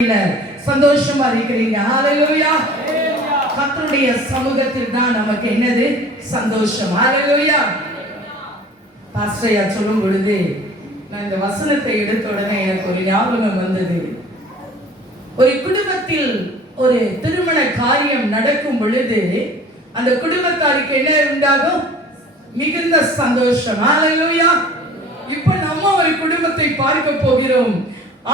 சந்தோஷமா இருக்கிறீங்க. ஹல்லேலூயா. கர்த்தருடைய சமூகத்தில் தான் நமக்கு என்னது சந்தோஷம். ஹல்லேலூயா. பாஸ்டரையா சொல்லும் பொழுது நான் இந்த வசனத்தை எடுத்த உடனே எனக்கு ஒரு ஞாபகம் வந்தது. ஒரு குடும்பத்தில் ஒரு திருமண காரியம் நடக்கும் பொழுது அந்த குடும்பத்தாருக்கு என்ன உண்டாகும்? மிகுந்த சந்தோஷம். ஹல்லேலூயா. இப்ப நம்ம ஒரு குடும்பத்தை பார்க்க போகிறோம்.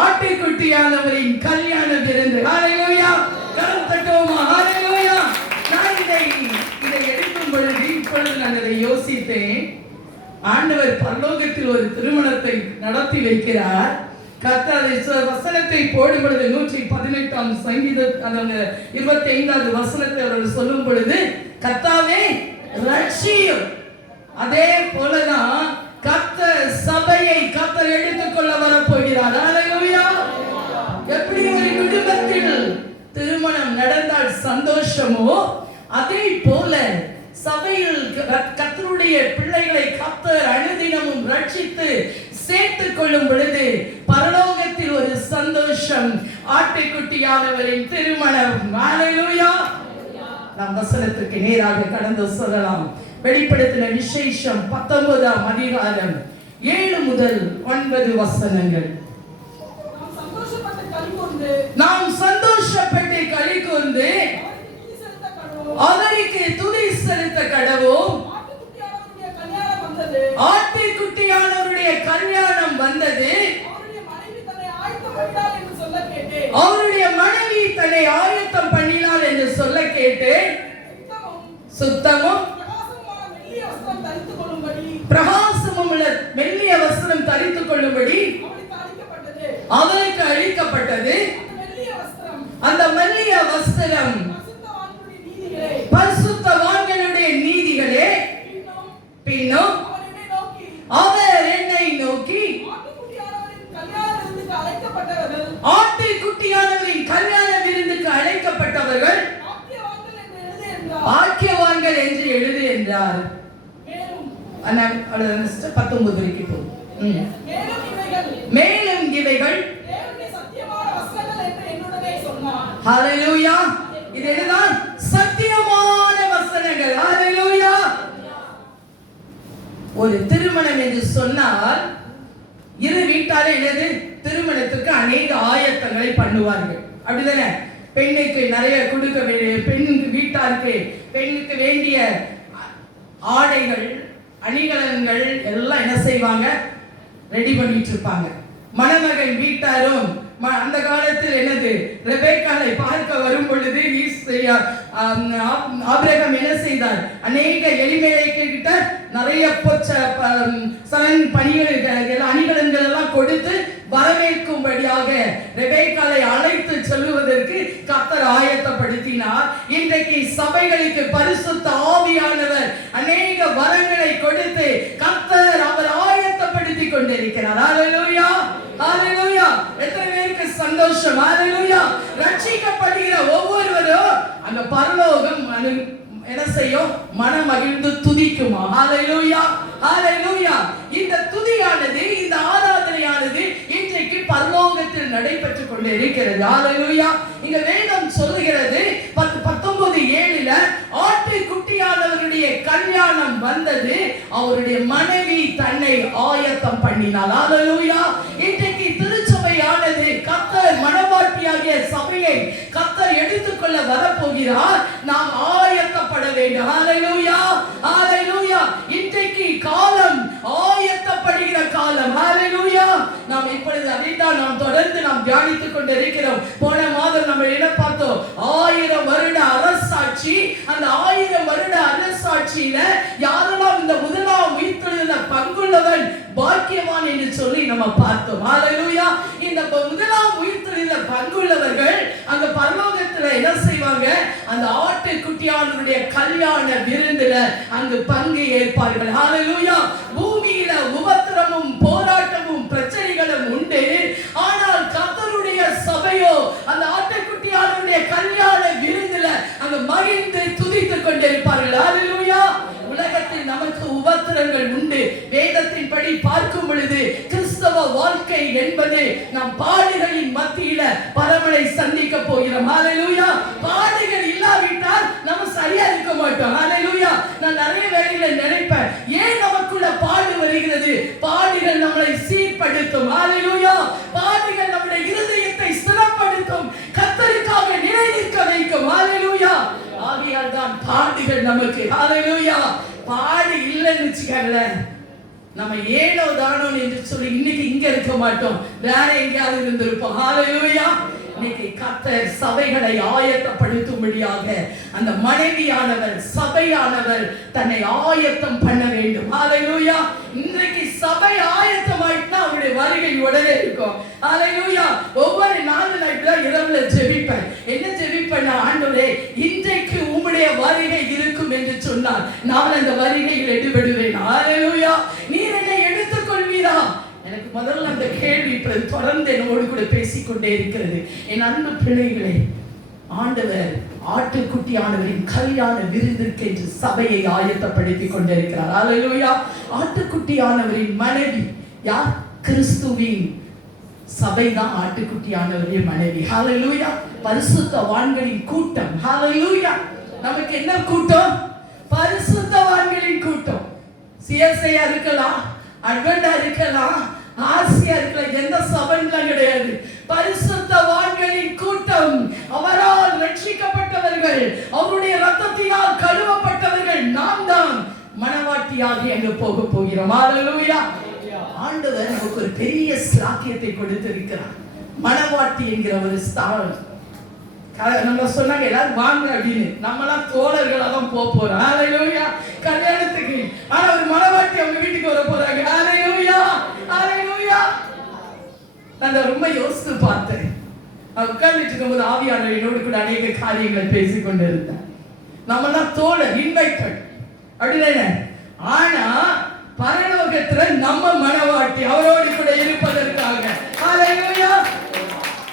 ஆட்டுக்குட்டியானவரின் கல்யாண விருந்து. ஹல்லேலூயா. கரம் தட்டுவோமா? ஹல்லேலூயா. நான் இதை எடுக்கும் பொழுது இப்பொழுது நான் இதை யோசித்தேன். ஆண்டவர் பரலோகத்தில் ஒரு திருமணத்தை நடத்தி வைக்கிறார். கர்த்தர் வசனத்தை போடும் பொழுது 118 சங்கீதம் 25வது வசனத்தை அவர்கள் சொல்லும் பொழுது கர்த்தாவே ரட்சியும். அதே போலதான் கர்த்தர் சபையை கர்த்தர் எடுத்துக்கொள்ள வரப்போகிறார். ஹல்லேலூயா. எப்படி ஒரு குடும்பத்தில் திருமணம் நடந்தால் சந்தோஷமோ அதே போல சபையில் கர்த்தருடைய பிள்ளைகளை கர்த்தர் அனுதினமும் ரட்சித்து சேர்த்துக் கொள்ளும் பொழுது பரலோகத்தில் ஒரு சந்தோஷம். ஆட்டுக்குட்டியானவரின் திருமணம். ஹல்லேலூயா. நாம் வசனத்துக்கு நேராக கடந்து சொல்லலாம். வெளிப்படுத்தின விசேஷம் 19ஆம் அதிகாரம் 7 முதல் 9 வசனங்கள். நாம் சந்தோஷப்பட்டு களி கூர்ந்து அவருக்கு துதி செலுத்த கடவோம். ஆட்டுக்குட்டியானவருடைய கல்யாணம் வந்தது. அவருடைய மனைவி தன்னை ஆயத்தம் பண்ணினாள் என்று சொல்ல கேட்டு சுத்தமும் பிரகாசமும் உள்ள மெல்லிய வஸ்திரம் தரித்துக் கொள்ளும்படி அவருக்கு அளிக்கப்பட்டது. அந்த மெல்லிய வஸ்திரம் பரிசுத்தவான்களுடைய நீதிகளே. பின்னும் அவர் என்னை நோக்கி ஆட்டுக்குட்டியானவரின் கல்யாண விருந்துக்கு அழைக்கப்பட்டவர்கள் பாக்கியவான்கள் என்று எழுது என்றார். 19 வரைக்கும் போகும். மேலும் இவைகள் ஹல்லேலூயா. இது என்னதான்? சத்தியமான வசனங்கள். ஹல்லேலூயா. ஒரு திருமணம் என்று சொன்னால் இரு வீட்டாரே என்னது திருமணத்துக்கு அநேக ஆயத்தங்களை பண்ணுவார்கள். அப்படிதானே? பெண்ணுக்கு நிறைய கொடுக்க வேண்டிய, பெண்ணுக்கு வீட்டாருக்கு பெண்ணுக்கு வேண்டிய ஆடைகள் அணிகலன்கள் எல்லாம் என்ன செய்வாங்க? ரெடி பண்ணிட்டு இருப்பாங்க. மணமகன் வீட்டாரும் அந்த காலத்தில் என்னது ரெபேக்காளை பார்க்க வரும் பொழுது ஆபிரகாம் என்ன செய்தார்? அநேக எளிமையை கிட்ட நிறைய அணிகலன்கள் எல்லாம் கொடுத்து வரவேற்கும்படியாக ரெபேக்காளை அழைத்து செல்லுவதற்கு கர்த்தர் ஆயத்தப்படுத்தினார். இன்றைக்கு சபைகளுக்கு பரிசுத்த ஆவியானவர் அநேக வரங்களை கொடுத்து கர்த்தர் அவர் ஆயத்தப்படுத்தி கொண்டிருக்கிறார். ஹல்லேலூயா. ஹல்லேலூயா. எத்தனை பேருக்கு சந்தோஷம்? ஹல்லேலூயா. ரட்சிக்கப்படுகிற ஒவ்வொருவரும் அந்த பரலோகம் என்ன செய்யும்? மனம் மகிழ்ந்து துதிக்குமா? ஹல்லேலூயா. ஹல்லேலூயா. இந்த துதியானது, இந்த ஆராதனையானது இன்றைக்கு பரலோகத்தில் நடைபெற்றுக் கொண்டு இருக்கிறது. ஹல்லேலூயா. இங்க வேதம் சொல்லுகிறது 19:7 ஆட்டுக்குட்டியானவருடைய கல்யாணம் வந்தது. அவருடைய மனைவி தன்னை ஆயத்தம் பண்ணினாள். ஹல்லேலூயா. இன்றைக்கு திருச்சபையானது கர்த்தர் மணவாட்டியாகிய சபையை கர்த்தர் எடுத்துக்கொள்ள வரப்போகிறார். நாம் ஆயத்தப்பட வேண்டும். ஹல்லேலூயா. ஹல்லேலூயா. இன்றைக்கு காலம் ஆயத்தப்படுகிற காலம். ஹல்லேலூயா. நாம் இப்பொழுது அதைத்தான் நாம் தொடர்ந்து நாம் தியானித்துக் கொண்டிருக்கிறோம். போன மாதம் நம்ம என்ன பார்த்தோம்? 1000 வருட அரசாட்சி. அந்த 1000 வருட அரசாட்சியில யாரெல்லாம் இந்த முதலாம் உயிர்த்தெழுந்த பங்குள்ளவன் பாக்கியவான் என்று சொல்லி நம்ம பார்த்தோம். ஹல்லேலூயா. இந்த முதலாம் உயிர்த்தெழுந்த பங்குள்ளவர்கள் அங்க பரலோகத்துல என்ன செய்வாங்க? அந்த ஆட்டுக்குட்டியானவருடைய கல்யாண விருந்துல அங்கு பங்கு ஏற்பார்கள். ஹல்லேலூயா. பூமியில உபத்திரமும் போராட்டமும் பிரச்சனைகளும் உண்டு. ஆனால் கர்த்தருடைய சபையோ அந்த ஆட்டுக்குட்டியானவருடைய கல்யாண விருந்துல அங்க மகிழ்ந்து துதித்துக் கொண்டிருப்பார்கள். ஹல்லேலூயா. உலகத்தில் நமக்கு உபத்திரங்கள் உண்டு. வேதத்தின்படி பார்க்கும் பொழுது கிறிஸ்தவ வாழ்க்கை என்பது நம் பாடுகளின் மத்தியில பரமனை போகிறோம். ஹalleluya. பாடுகள் இல்லாவிட்டால் நம்ம சரியா இருக்க மாட்டோம். ஹalleluya. நான் நிறைய வேளையில நினைப்பேன், ஏன் நமக்குள்ள பாடு வருகிறது? பாடுகள் நம்மளை சீர்படுத்தும். ஹalleluya. பாடுகள் நம்முடைய இருதயத்தை ஸ்திரப்படுத்தும், கர்த்தருக்காக நிலைநிற்க வைக்கும். ஹalleluya. ஆகையால் தான் பாடுகள் நமக்கு. ஹalleluya. பாடு இல்லைன்னு வச்சுக்கங்களேன், நம்ம ஏனோ தானோ என்று சொல்லி இன்னைக்கு இங்க இருக்க மாட்டோம், வேற எங்கேயாவது இருந்திருப்போம். ஹalleluya. இன்னைக்கு கர்த்தர் சபைகளை ஆயத்தப்படுத்தும்படியாக அந்த மனைவியானவர், சபையானவர் தன்னை ஆயத்தம் பண்ண வேண்டும். ஹalleluya. இன்றைக்கு சபை ஆயத்தமாயிட்டா அவருடைய வருகை உடனே இருக்கும். ஹalleluya. ஒவ்வொரு நாளும் நான் இப்படி இரவுல ஜெபிப்பேன். என்ன ஜெபிப்பேன்? ஆண்டவரே, இன்றைக்கு உம்முடைய வருகை இருக்கும் என்று சொன்னால் நான் அந்த வருகையில் ஈடுபடுவேன். ஹalleluya. நீர் என்னை எடுத்துக் கொள்வீரா? எனக்கு முதல்ல அந்த கேள்வி தொடர்ந்து என்னோடு கூட பேசிக்கொண்டே இருக்கிறது. என் அன்பு பிள்ளைகளே, ஆண்டவர் ஆட்டுக்குட்டியானவரின் கல்யாண விருந்திற்கு என்று சபையை ஆயத்தப்படுத்திக் கொண்டிருக்கிறார். ஹalleluya. ஆட்டுக்குட்டியானவரின் மனைவி யார்? கிறிஸ்துவின் சபைதான் ஆட்டுக்குட்டியானவரின் மனைவி. ஹalleluya. பரிசுத்தவான்களின் கூட்டம். ஹalleluya. நமக்கு என்ன கூட்டம்? பரிசுத்தவான்களின் கூட்டம். சிஎஸ்ஐயா இருக்கலாம், அட்வென்டா இருக்கலாம், ஆசியா இருக்கலாம், எந்த சபைலாம் கிடையாது. பரிசுத்தவான்களின் கூட்டம். அவரால் ரட்சிக்கப்பட்டவர்கள், அவருடைய இரத்தத்தினால் கழுவப்பட்டவர்கள் நாம் தான் மனவாட்டியாகி அங்கு போக போகிறோம். ஹalleluya. ஆண்டவர் நமக்கு ஒரு பெரிய ஸ்லாக்கியத்தை கொடுத்திருக்கிறார். மனவாட்டி என்கிற ஒரு ஸ்தானம். நம்ம சொன்னாங்க எல்லாரும் வாங்க அப்படின்னு, நம்மளாம் தோழர்களா தான் போறோம். ஹalleluya. கல்யாணத்துக்கு. ஆனா ஒரு மனவாட்டி அவங்க வீட்டுக்கு வர போறாங்க. ஹalleluya. ஹalleluya. நான் ரொம்ப யோசித்து பார்த்தேன். உட்கார்ந்துட்டு இருக்கும்போது ஆவியானவர் என்னோடு கூட அநேக காரியங்களை பேசிக் கொண்டு இருந்தார். நம்மளாம் தோழர், இன்வைட்டட் அப்படிதானே. ஆனா பரலோகத்துல நம்ம மனவாட்டி அவரோடு கூட இருப்பதற்காக. ஹalleluya.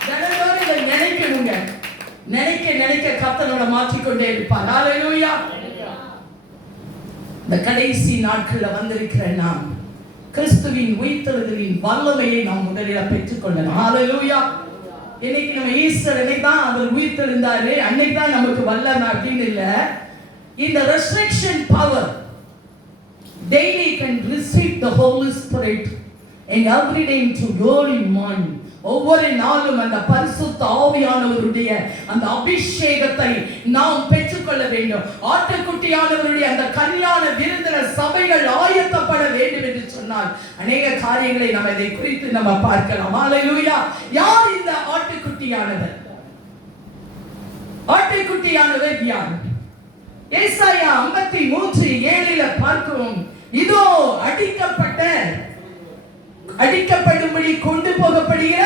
தினந்தோறும் இதை நினைக்கணுங்க. நினைக்க நினைக்க கர்த்தரோட மாற்றிக்கொண்டே இருப்பார். ஹalleluya. இந்த கடைசி நாட்கள்ல வந்திருக்கிற நாம் கிறிஸ்துவின் உயிர்த்தெழுதலின் வல்லமையை நாம் முதலில் பெற்றுக் கொள்ளலாம். ஹalleluya. இன்னைக்கு நம்ம ஈஸ்டர் அன்னைக்கு தான் அவர் உயிர்த்தெழுந்தாரு, அன்னைக்கு தான் நமக்கு வல்லமை அப்படின்னு இல்ல. இந்த resurrection power daily can receive the Holy Spirit and every day into glory morning. ஒவ்வொரு நாளும் அந்த பரிசுத்த ஆவியானவருடைய அந்த அபிஷேகத்தை நாம் பெற்றுக்கொள்ள வேண்டும். ஆட்டுக்குட்டியானவருடைய அந்த கல்யாண விருந்தில சபைகள் ஆயத்தப்பட வேண்டும் என்று சொன்னால் அநேக காரியங்களை நம்ம இதை குறித்து நம்ம பார்க்கலாம். ஹalleluya. யார் இந்த ஆட்டுக்குட்டியானவர்? ஆட்டுக்குட்டியானவர் யார்? ஏசாயா 53:7 பார்க்கிறோம். இதோ அடிக்கப்படும்படி கொண்டு போகப்படுகிற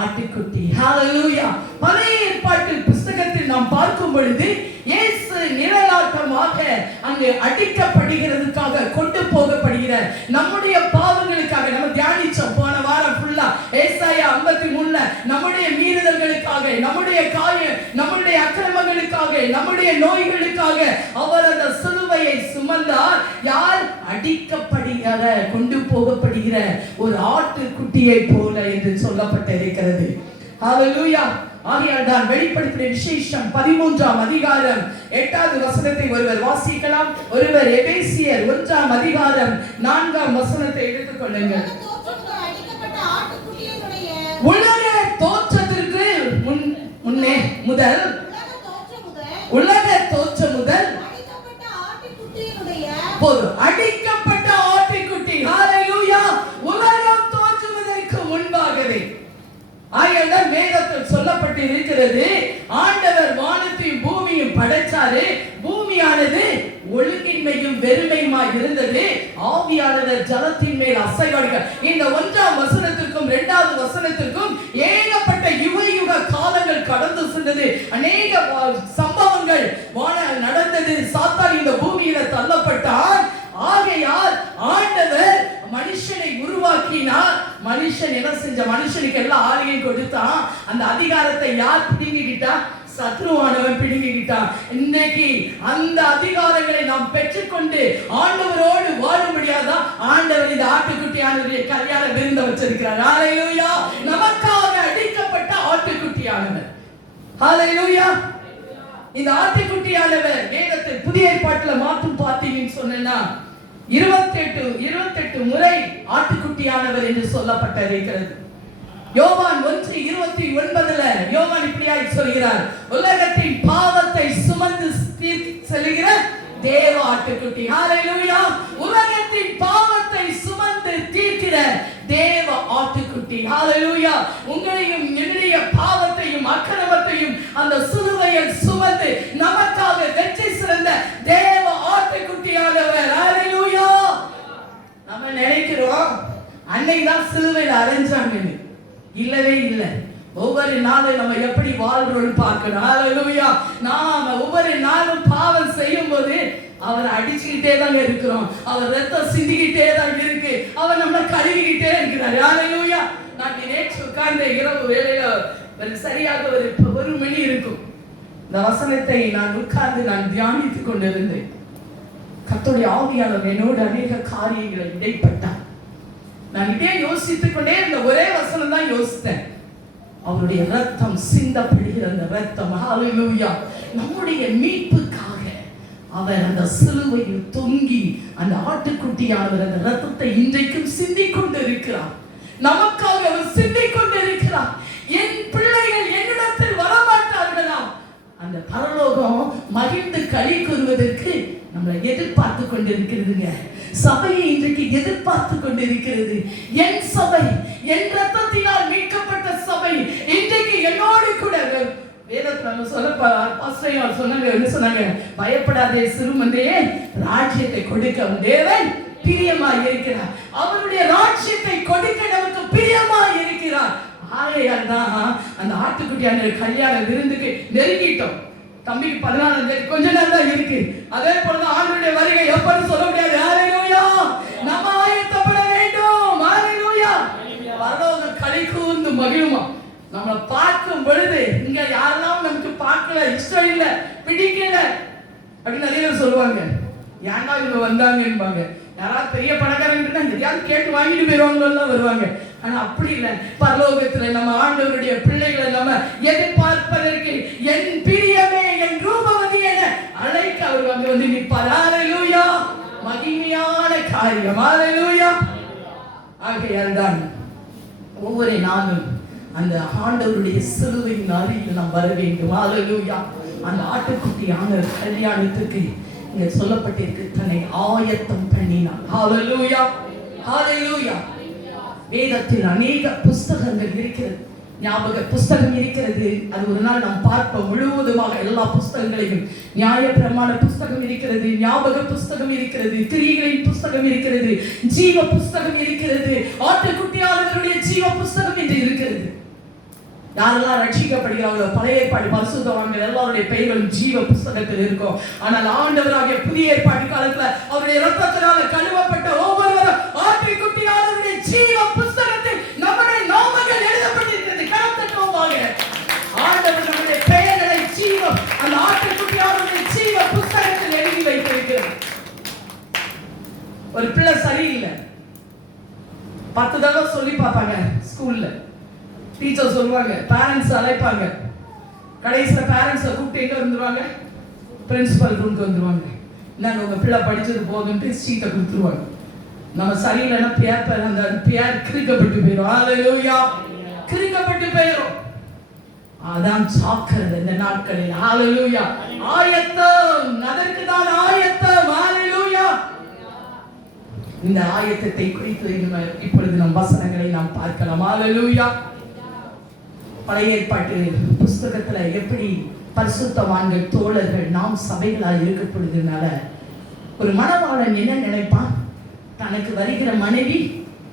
ஆட்டுக்குட்டி. ஹalleluya. பழைய ஏற்பாட்டு புத்தகத்தில் நாம் பார்க்கும் பொழுது இயேசு நிழலாட்டமாக அங்கு அடிக்கப்படுகிறதுக்காக கொண்டு போகப்படுகிற நம்முடைய பாவங்களுக்காக நம்ம தியானிச்சோம் போன வாரம் ஃபுல்லா. ஏசாயா 53 நம்முடைய மீறுதல்களுக்காக, நம்முடைய அக்கிரமங்களுக்காக, நம்முடைய நோய்களுக்காக அவர் அந்த சிலுவையை சுமந்தார். யார்? அடிக்கப்படுகிற, கொண்டு போகப்படுகிற ஒரு ஆட்டுக்குட்டியை போல என்று சொல்லப்பட்டிருக்கிறது. ஹalleluya. ஆகையால் தான் வெளிப்படுத்தின விசேஷம் 13ஆம் அதிகாரம் 8வது வசனத்தை ஒருவர் வாசிக்கலாம். ஒருவர் எபேசியர் 1ஆம் அதிகாரம் 4ஆம் வசனத்தை எடுத்துக் கொள்ளுங்கள். உலக தோற்றத்திற்கு முன்னே முதல், உலக தோற்றம் முதல் அடிக்கப்பட்ட ஆட்டுக்குட்டி. ஹalleluya. உலகம் தோற்றுவதற்கு முன்பாகவே. ஆகையால் வேதத்தில் சொல்லப்பட்டு இருக்கிறது, ஆண்டவர் வானத்தையும் பூமியும் படைச்சாரு. பூமியானது ஒழுங்கின்மையும் வெறுமையுமாய் இருந்தது. ஆவியானவர் ஜலத்தின் மேல் அசைவாடுகிறார். இந்த 1ஆம் வசனத்திற்கும் 2வது வசனத்திற்கும் ஏகப்பட்ட யுக காலங்கள் கடந்து சென்றது. அநேக சம்பவங்கள் நடந்தது. சாத்தான் இந்த பூமியில தள்ளப்பட்டார். ஆகையால் ஆண்டவர் மனுஷனை உருவாக்கினார். மனுஷன் என்ன செஞ்ச? மனுஷனுக்கு எல்லா ஆளுகையும் கொடுத்தான். அந்த அதிகாரத்தை யார் பிடுங்கிக்கிட்டா? சத்ருவானவன் பிடுங்கிக்கிட்டான். இன்னைக்கு அந்த அதிகாரங்களை நாம் பெற்றுக்கொண்டு ஆண்டவரோடு வாழ முடியாதா? ஆண்டவர் இந்த ஆட்டுக்குட்டியானவருடைய கல்யாண விருந்த வச்சிருக்கிறார். ஹalleluya. நமக்காக அடிக்கப்பட்ட ஆட்டுக்குட்டியானவர். ஹalleluya. இந்த ஆட்டுக்குட்டியானவர் வேதத்தை புதிய ஏற்பாட்டுல மாற்றும் பார்த்தீங்கன்னு சொன்னா 28 முறை ஆட்டுக்குட்டியானவர் என்று சொல்லப்பட்டிருக்கிறது. யோவான் 1:29 யோவான் இப்படியாய் சொல்கிறார், உலகத்தின் பாவத்தை சுமந்து செல்கிற தேவ ஆட்டுக்குட்டி. ஹalleluya. உலகத்தின் பாவத்தை சுமந்து தீர்க்கிற தேவ ஆட்டுக்குட்டி. ஹalleluya. உங்களையும் என்னுடைய பாவத்தையும் அக்கிரமத்தையும் அந்த சிலுவையில் சுமந்து நமக்காக வெற்றி சிறந்த தேவ ஆட்டுக்குட்டியானவர். ஹalleluya. நம்ம நினைக்கிறோம் அன்னைக்கு தான் சிலுவையில் அறைஞ்சாங்கன்னு. இல்லவே இல்லை. ஒவ்வொரு நாளும் நம்ம எப்படி வாழ்றோம்னு பார்க்கணும். ஹalleluya. நாம ஒவ்வொரு நாளும் பாவம் செய்யும் போது அவர் அடிச்சுக்கிட்டே தான் இருக்கிறோம். அவர் ரத்தம் சிந்திக்கிட்டே தான் இருக்கு. அவர் நம்ம கழுவிக்கிட்டே இருக்கிறார். ஹalleluya. நான் நேற்று உட்கார்ந்த இரவு வேளையில சரியாக ஒரு மணி இருக்கும். இந்த வசனத்தை நான் உட்கார்ந்து தியானித்துக் கொண்டிருந்தேன். கர்த்தருடைய ஆவியானவர் என்னோடு அநேக காரியங்களை இடைப்பட்டார். நான் இதே யோசித்துக் கொண்டே இந்த ஒரே வசனம் தான் யோசித்தேன். அவருடைய ரத்தம் சிந்தப்படுகிற அந்த ரத்தம், ஹalleluya, நம்முடைய மீட்புக்காக அவர் அந்த சிலுவையில் தொங்கி அந்த ஆட்டுக்குட்டியானவர் அந்த ரத்தத்தை இன்றைக்கும் சிந்திக் கொண்டிருக்கிறார். நமக்காக அவர் சிந்திக் கொண்டிருக்கிறார். என் பிள்ளைகள் என்னிடத்தில் வரமாட்டார்களா? அந்த பரலோகம் மகிழ்ந்து களி கூறுவதற்கு நம்மளை எதிர்பார்த்து கொண்டிருக்கிறதுங்க. சபையை இன்றைக்கு எதிர்பார்த்து கொண்டிருக்கிறது. என் சபை, என் ரத்தத்தினால் மீட்கப்பட்ட சபை இன்றைக்கு என்னோடு கூட வேதத்துல சொன்னாங்க, பயப்படாதே சிறுமந்தே, ராஜ்யத்தை கொடுக்க தேவன் பிரியமாய் இருக்கிறார். அவருடைய ராஜ்யத்தை கொடுக்க நமக்கு பிரியமாய் இருக்கிறார். ஆகையால் தான் அந்த ஆட்டுக்குட்டியான கல்யாண விருந்துக்கு நெருங்கிட்டோம். தம்பிக்கு 14 தேதி கொஞ்ச நேரம் தான் இருக்கு. அதே போலதான் ஆண்டவருடைய வருகை எப்பன்னு சொல்ல முடியாது. ஹalleluya. நம்ம ஆயத்தப்பட வேண்டும். ஹalleluya. பரலோகம் களி கூர்ந்து மகிழுமா. நம்மளை பார்க்கும் பொழுது இங்க யாரெல்லாம் நமக்கு பார்க்கல, இஷ்டம் இல்லை, பிடிக்கல அப்படின்னு நிறைய பேர் சொல்லுவாங்க. ஏன்டா இவங்க வந்தாங்கன்பாங்க. யாராவது பெரிய பணக்காரங்க எதையாவது கேட்டு வாங்கிட்டு போயிருவாங்களோ வருவாங்க. ஆனா அப்படி இல்லை. பரலோகத்துல நம்ம ஆண்டவருடைய பிள்ளைகளை நம்ம எதிர்பார்ப்பதற்கு என் பிரியமே, என் ரூபவதி என அழைக்க அவர் அங்க வந்து நிற்பார். ஹalleluya. மகிமையான காரியம். ஹalleluya. ஆகையால் தான் ஒவ்வொரு நாளும் அந்த ஆண்டவருடைய சிலுவையின் அருகில் நாம் வர வேண்டும். ஹalleluya. அந்த ஆட்டுக்குட்டியான கல்யாணத்துக்கு இங்க சொல்லப்பட்டிருக்கு, தன்னை ஆயத்தம் பண்ணினார். ஹalleluya. ஹalleluya. வேதத்தில் அநேக புஸ்தகங்கள் இருக்கிறது, ஞாபக புஸ்தகம் இருக்கிறது. அது ஒரு நாள் நாம் பார்ப்போம் முழுவதுமாக எல்லா புஸ்தகங்களையும். நியாயப்பிரமாண புஸ்தகம் இருக்கிறது, ஞாபக புஸ்தகம் இருக்கிறது, கிரியைகளின் புஸ்தகம் இருக்கிறது, ஜீவ புஸ்தகம் இருக்கிறது, ஆட்டுக்குட்டியானவருடைய ஜீவ புஸ்தகம் என்று இருக்கிறது. யாரெல்லாம் ரட்சிக்கப்படுகிறார்களோ பழைய ஏற்பாடு பரிசுத்தவான்கள் எல்லாருடைய பெயர்களும் ஜீவ புஸ்தகத்தில் இருக்கும். ஆனால் ஆண்டவராகிய புதிய ஏற்பாடு காலத்துல அவருடைய ரத்தத்தினால கழுவப்பட்ட ஒவ்வொருவரும் ஆட்டுக்குட்டியானவருடைய ஜீவ புஸ்தகத்தில் நம்முடைய நாமங்கள் எழுதப்பட்டிருக்கிறது. கருத்தமாக ஆண்டவர் நம்முடைய பெயர்களை ஜீவ அந்த ஆட்டுக்குட்டியானவருடைய ஜீவ புஸ்தகத்தில் எழுதி வைத்திருக்கிறார். ஒரு பிள்ளை சரியில்லை, 10 தடவை சொல்லி பார்ப்பாங்க ஸ்கூல்ல. டீச்சர் சொல்லுவாங்க, பேரண்ட்ஸ் அழைப்பாங்க. கடைசியில் பேரண்ட்ஸை கூப்பிட்டு எங்கே வந்துடுவாங்க? பிரின்சிபல் ரூமுக்கு வந்துடுவாங்க. நாங்கள் உங்கள் பிள்ளை படித்தது போதுன்ட்டு சீட்டை கொடுத்துருவாங்க. நம்ம சரியில்லைன்னா பேப்பர் அந்த பேர் கிறுக்கப்பட்டு போயிடும். ஹalleluya. கிறுக்கப்பட்டு போயிடும். அதான் சாக்கிறது இந்த நாட்களில். ஹalleluya. ஆயத்தம், அதற்கு தான் ஆயத்தம். ஹalleluya. இந்த ஆயத்தத்தை குறித்து இப்பொழுது நம் வசனங்களை நாம் பார்க்கலாம். ஹalleluya. பழைய ஏற்பாட்டு புஸ்தகத்துல எப்படி பரிசுத்தவான்கள் தோழர்கள் நாம் சபைகளாக இருக்கப்படுறதுனால ஒரு மணவாளன் என்ன நினைப்பான்? தனக்கு வருகிற மனைவி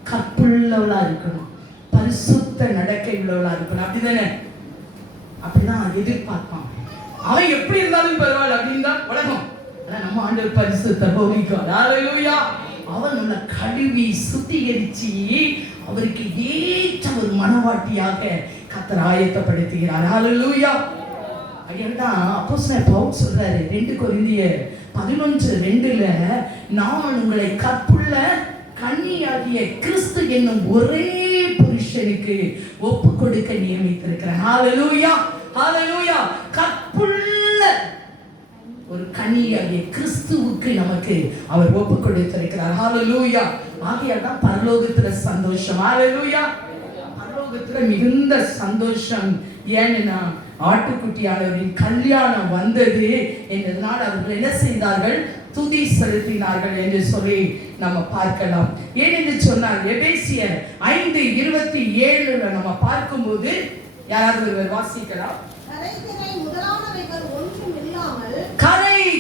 கற்புள்ளவளா இருக்கணும், பரிசுத்த நடக்கை உள்ளவளா இருக்கணும். அப்படிதானே? அப்படிதான் எதிர்பார்ப்பான். அவன் எப்படி இருந்தாலும் பரவாயில்ல அப்படின்னு தான் உலகம். நம்ம ஆண்டவர் பரிசுத்த போகிக்கும். ஹalleluya. அவன் நம்மளை கழுவி சுத்திகரிச்சு அவருக்கு ஏற்ற ஒரு மனவாட்டியாக கர்த்தர் ஆயத்தப்படுத்துகிறார். ஹalleluya. அதான் அப்போஸ்தலன் பவுல் சொல்றாரு 2 கொரிந்தியர் 11:2 நான் உங்களை கற்புள்ள கன்னியாகிய கிறிஸ்து என்னும் ஒரே புருஷனுக்கு ஒப்பு கொடுக்க நியமித்திருக்கிறேன். ஹalleluya. ஹalleluya. கற்புள்ள ஒரு கன்னியாகிய கிறிஸ்துவுக்கு நமக்கு அவர் ஒப்பு கொடுத்திருக்கிறார். ஹalleluya. ஆகையால் தான் பரலோகத்துல சந்தோஷம். ஹalleluya. பரலோகத்துல மிகுந்த சந்தோஷம். ஏன்னா ஆட்டுக்குட்டியானவரின் கல்யாணம் வந்தது என்பதனால் அவர்கள் என்ன செய்தார்கள்? துதி செலுத்தினார்கள் என்று சொல்லி நம்ம பார்க்கலாம். ஏனென்று சொன்னால் எபேசியர் 5:27 நம்ம பார்க்கும்போது யாராவது ஒருவர் வாசிக்கலாம். கரை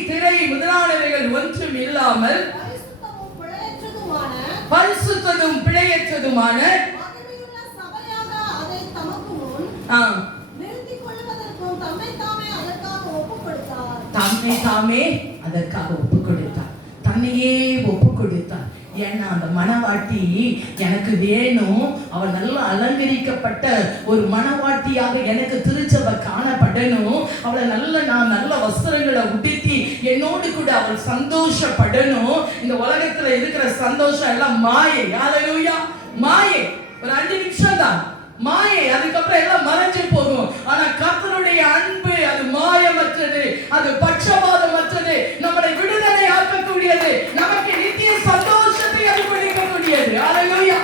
திரை முதலானவைகள் ஒன்றும் இல்லாமல் பரிசுத்தமும் பிழையற்றதுமான தம்மை தாமே அதற்காக ஒப்பு கொடுத்தார். தன்னையே ஒப்பு கொடுத்தார். ஏன்னா அந்த மணவாட்டி எனக்கு வேணும், அவள் நல்லா அலங்கரிக்கப்பட்ட ஒரு மணவாட்டியாக எனக்கு திருச்சபை காணப்படணும், அவளை நான் நல்ல வஸ்திரங்களை உடுத்தி என்னோடு கூட அவள் சந்தோஷப்படணும். இந்த உலகத்துல இருக்கிற சந்தோஷம் எல்லாம் மாயை. ஹalleluya. மாயை. ஒரு 5 நிமிஷம் தான் மாயை, அதுக்கப்புறம் எல்லாம் மறைஞ்சு போகும். ஆனா கர்த்தருடைய அன்பு அது மாயமற்றது, அது பட்சபாதமற்றது, நம்மளை விடுதலை ஆக்கக்கூடியது, நமக்கு நித்திய சந்தோஷத்தை அனுபவிக்கக்கூடியது. ஹalleluya.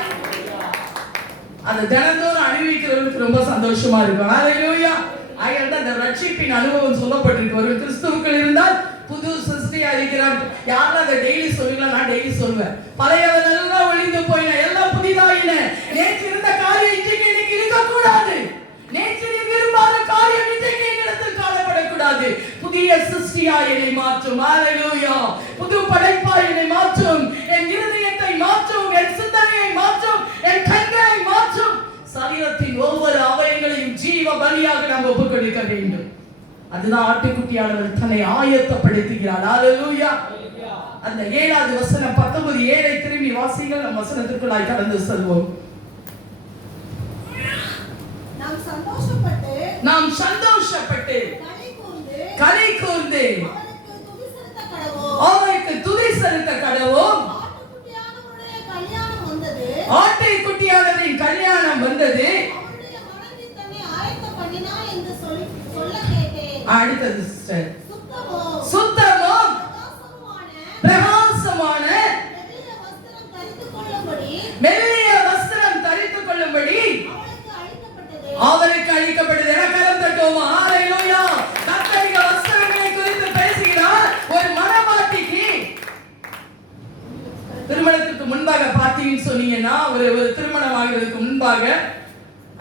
அது தினந்தோறும் அனுபவிக்கிறவங்களுக்கு ரொம்ப சந்தோஷமா இருக்கும். ஹalleluya. ஆகையால் அந்த ரட்சிப்பின் அனுபவம் சொல்லப்பட்டிருக்கு. ஒரு கிறிஸ்துவுக்குள் இருந்தால் புது சிருஷ்டியா இருக்கிறார். யாரும் அதை டெய்லி சொல்லுங்களா? நான் டெய்லி சொல்லுவேன். பழையவெல்லாம் ஒழிந்து போயின, எல்லாம் புதிதாயின. நேற்று இருந்த காரியம் இன்றைக்கு இருக்கக்கூடாது. நேற்று விரும்பாத காரியம் இன்றைக்கு என்னிடத்தில் காணப்படக்கூடாது. புதிய சிருஷ்டியா என்னை மாற்றும். ஹalleluya. புது படைப்பா என்னை மாற்றும். என் இருதயத்தை மாற்றும், என் சிந்தனையை மாற்றும், என் கண்களை மாற்றும். சரீரத்தின் ஒவ்வொரு அவயங்களையும் ஜீவ பலியாக நாம் ஒப்புக் கொடுக்க வேண்டும். அதுதான் ஆட்டுக்குட்டியானவர் தன்னை ஆயத்தப்படுத்துகிறார். ஹalleluya. அந்த 7வது வசனம் 19:7 திரும்பி வாசிங்கள். நம் வசனத்துக்குள்ளாய் கடந்து செல்வோம். நாம் சந்தோஷப்பட்டு களி கூர்ந்து அவருக்கு துதி செலுத்த கடவோம். ஆட்டுக்குட்டியானவரின் கல்யாணம் வந்தது. அடுத்தது சிஸ்டர், சுத்தமும் பிரகாசமான மெல்லிய வஸ்திரம் தரித்துக் கொள்ளும்படி அவருக்கு அளிக்கப்பட்டது. கரம் தட்டுவோமா? ஹalleluya. கர்த்தருடைய வஸ்திரங்களை குறித்து பேசுகிறார். ஒரு மணவாட்டிக்கு திருமணத்துக்கு முன்பாக பார்த்தீங்கன்னு சொன்னீங்கன்னா, ஒரு திருமணம் ஆகிறதுக்கு முன்பாக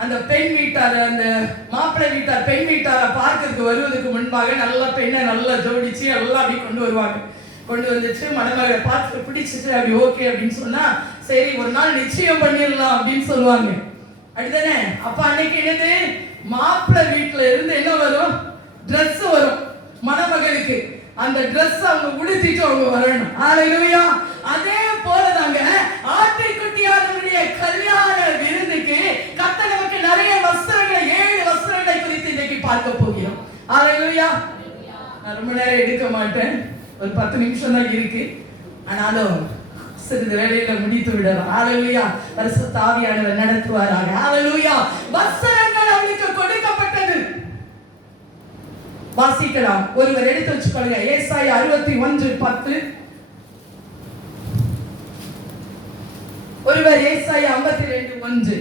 அந்த பெண் வீட்டார், அந்த மாப்பிள்ளை வீட்டார் பெண் வீட்டாரை பார்க்கறதுக்கு வருவதற்கு முன்பாக நல்ல பெண்ணை நல்லா ஜோடிச்சு எல்லாம் அப்படி கொண்டு வருவாங்க. கொண்டு வந்துச்சு மணமகளை பார்த்து பிடிச்சிட்டு அப்படி ஓகே அப்படின்னு சொன்னா, சரி ஒரு நாள் நிச்சயம் பண்ணிடலாம் அப்படின்னு சொல்லுவாங்க. அப்படிதானே? அப்ப அன்னைக்கு என்னது, மாப்பிள்ளை வீட்டுல இருந்து என்ன வரும்? ட்ரெஸ் வரும் மணமகளுக்கு. அந்த ட்ரெஸ் அவங்க உடுத்திட்டு அவங்க வரணும். ஹalleluya. அதே போலதாங்க ஆட்டுக்குட்டியானவருடைய கல்யாண விருந்துக்கு கர்த்தர் நமக்கு நிறைய வஸ்திரங்களை, 7 வஸ்திரங்களை குறித்து இன்னைக்கு பார்க்க போகிறோம். ஹalleluya. நான் ரொம்ப நேரம் எடுக்க மாட்டேன், ஒரு 10 நிமிஷம் தான் இருக்கு. ஆனாலும் சிறிது வேளையில முடித்து விடுறோம். ஹalleluya. பரிசுத்த ஆவியானவர் நடத்துவாராக. ஹalleluya. வஸ்திரங்கள் அவளுக்கு கொடுக்கப்பட்டது. வாசிக்கலாம். ஒருவர் எடுத்து வச்சுக்கொள்ளுங்க. ஏசாயா 61:10. ஒருவர் ஏசாயா 52:1.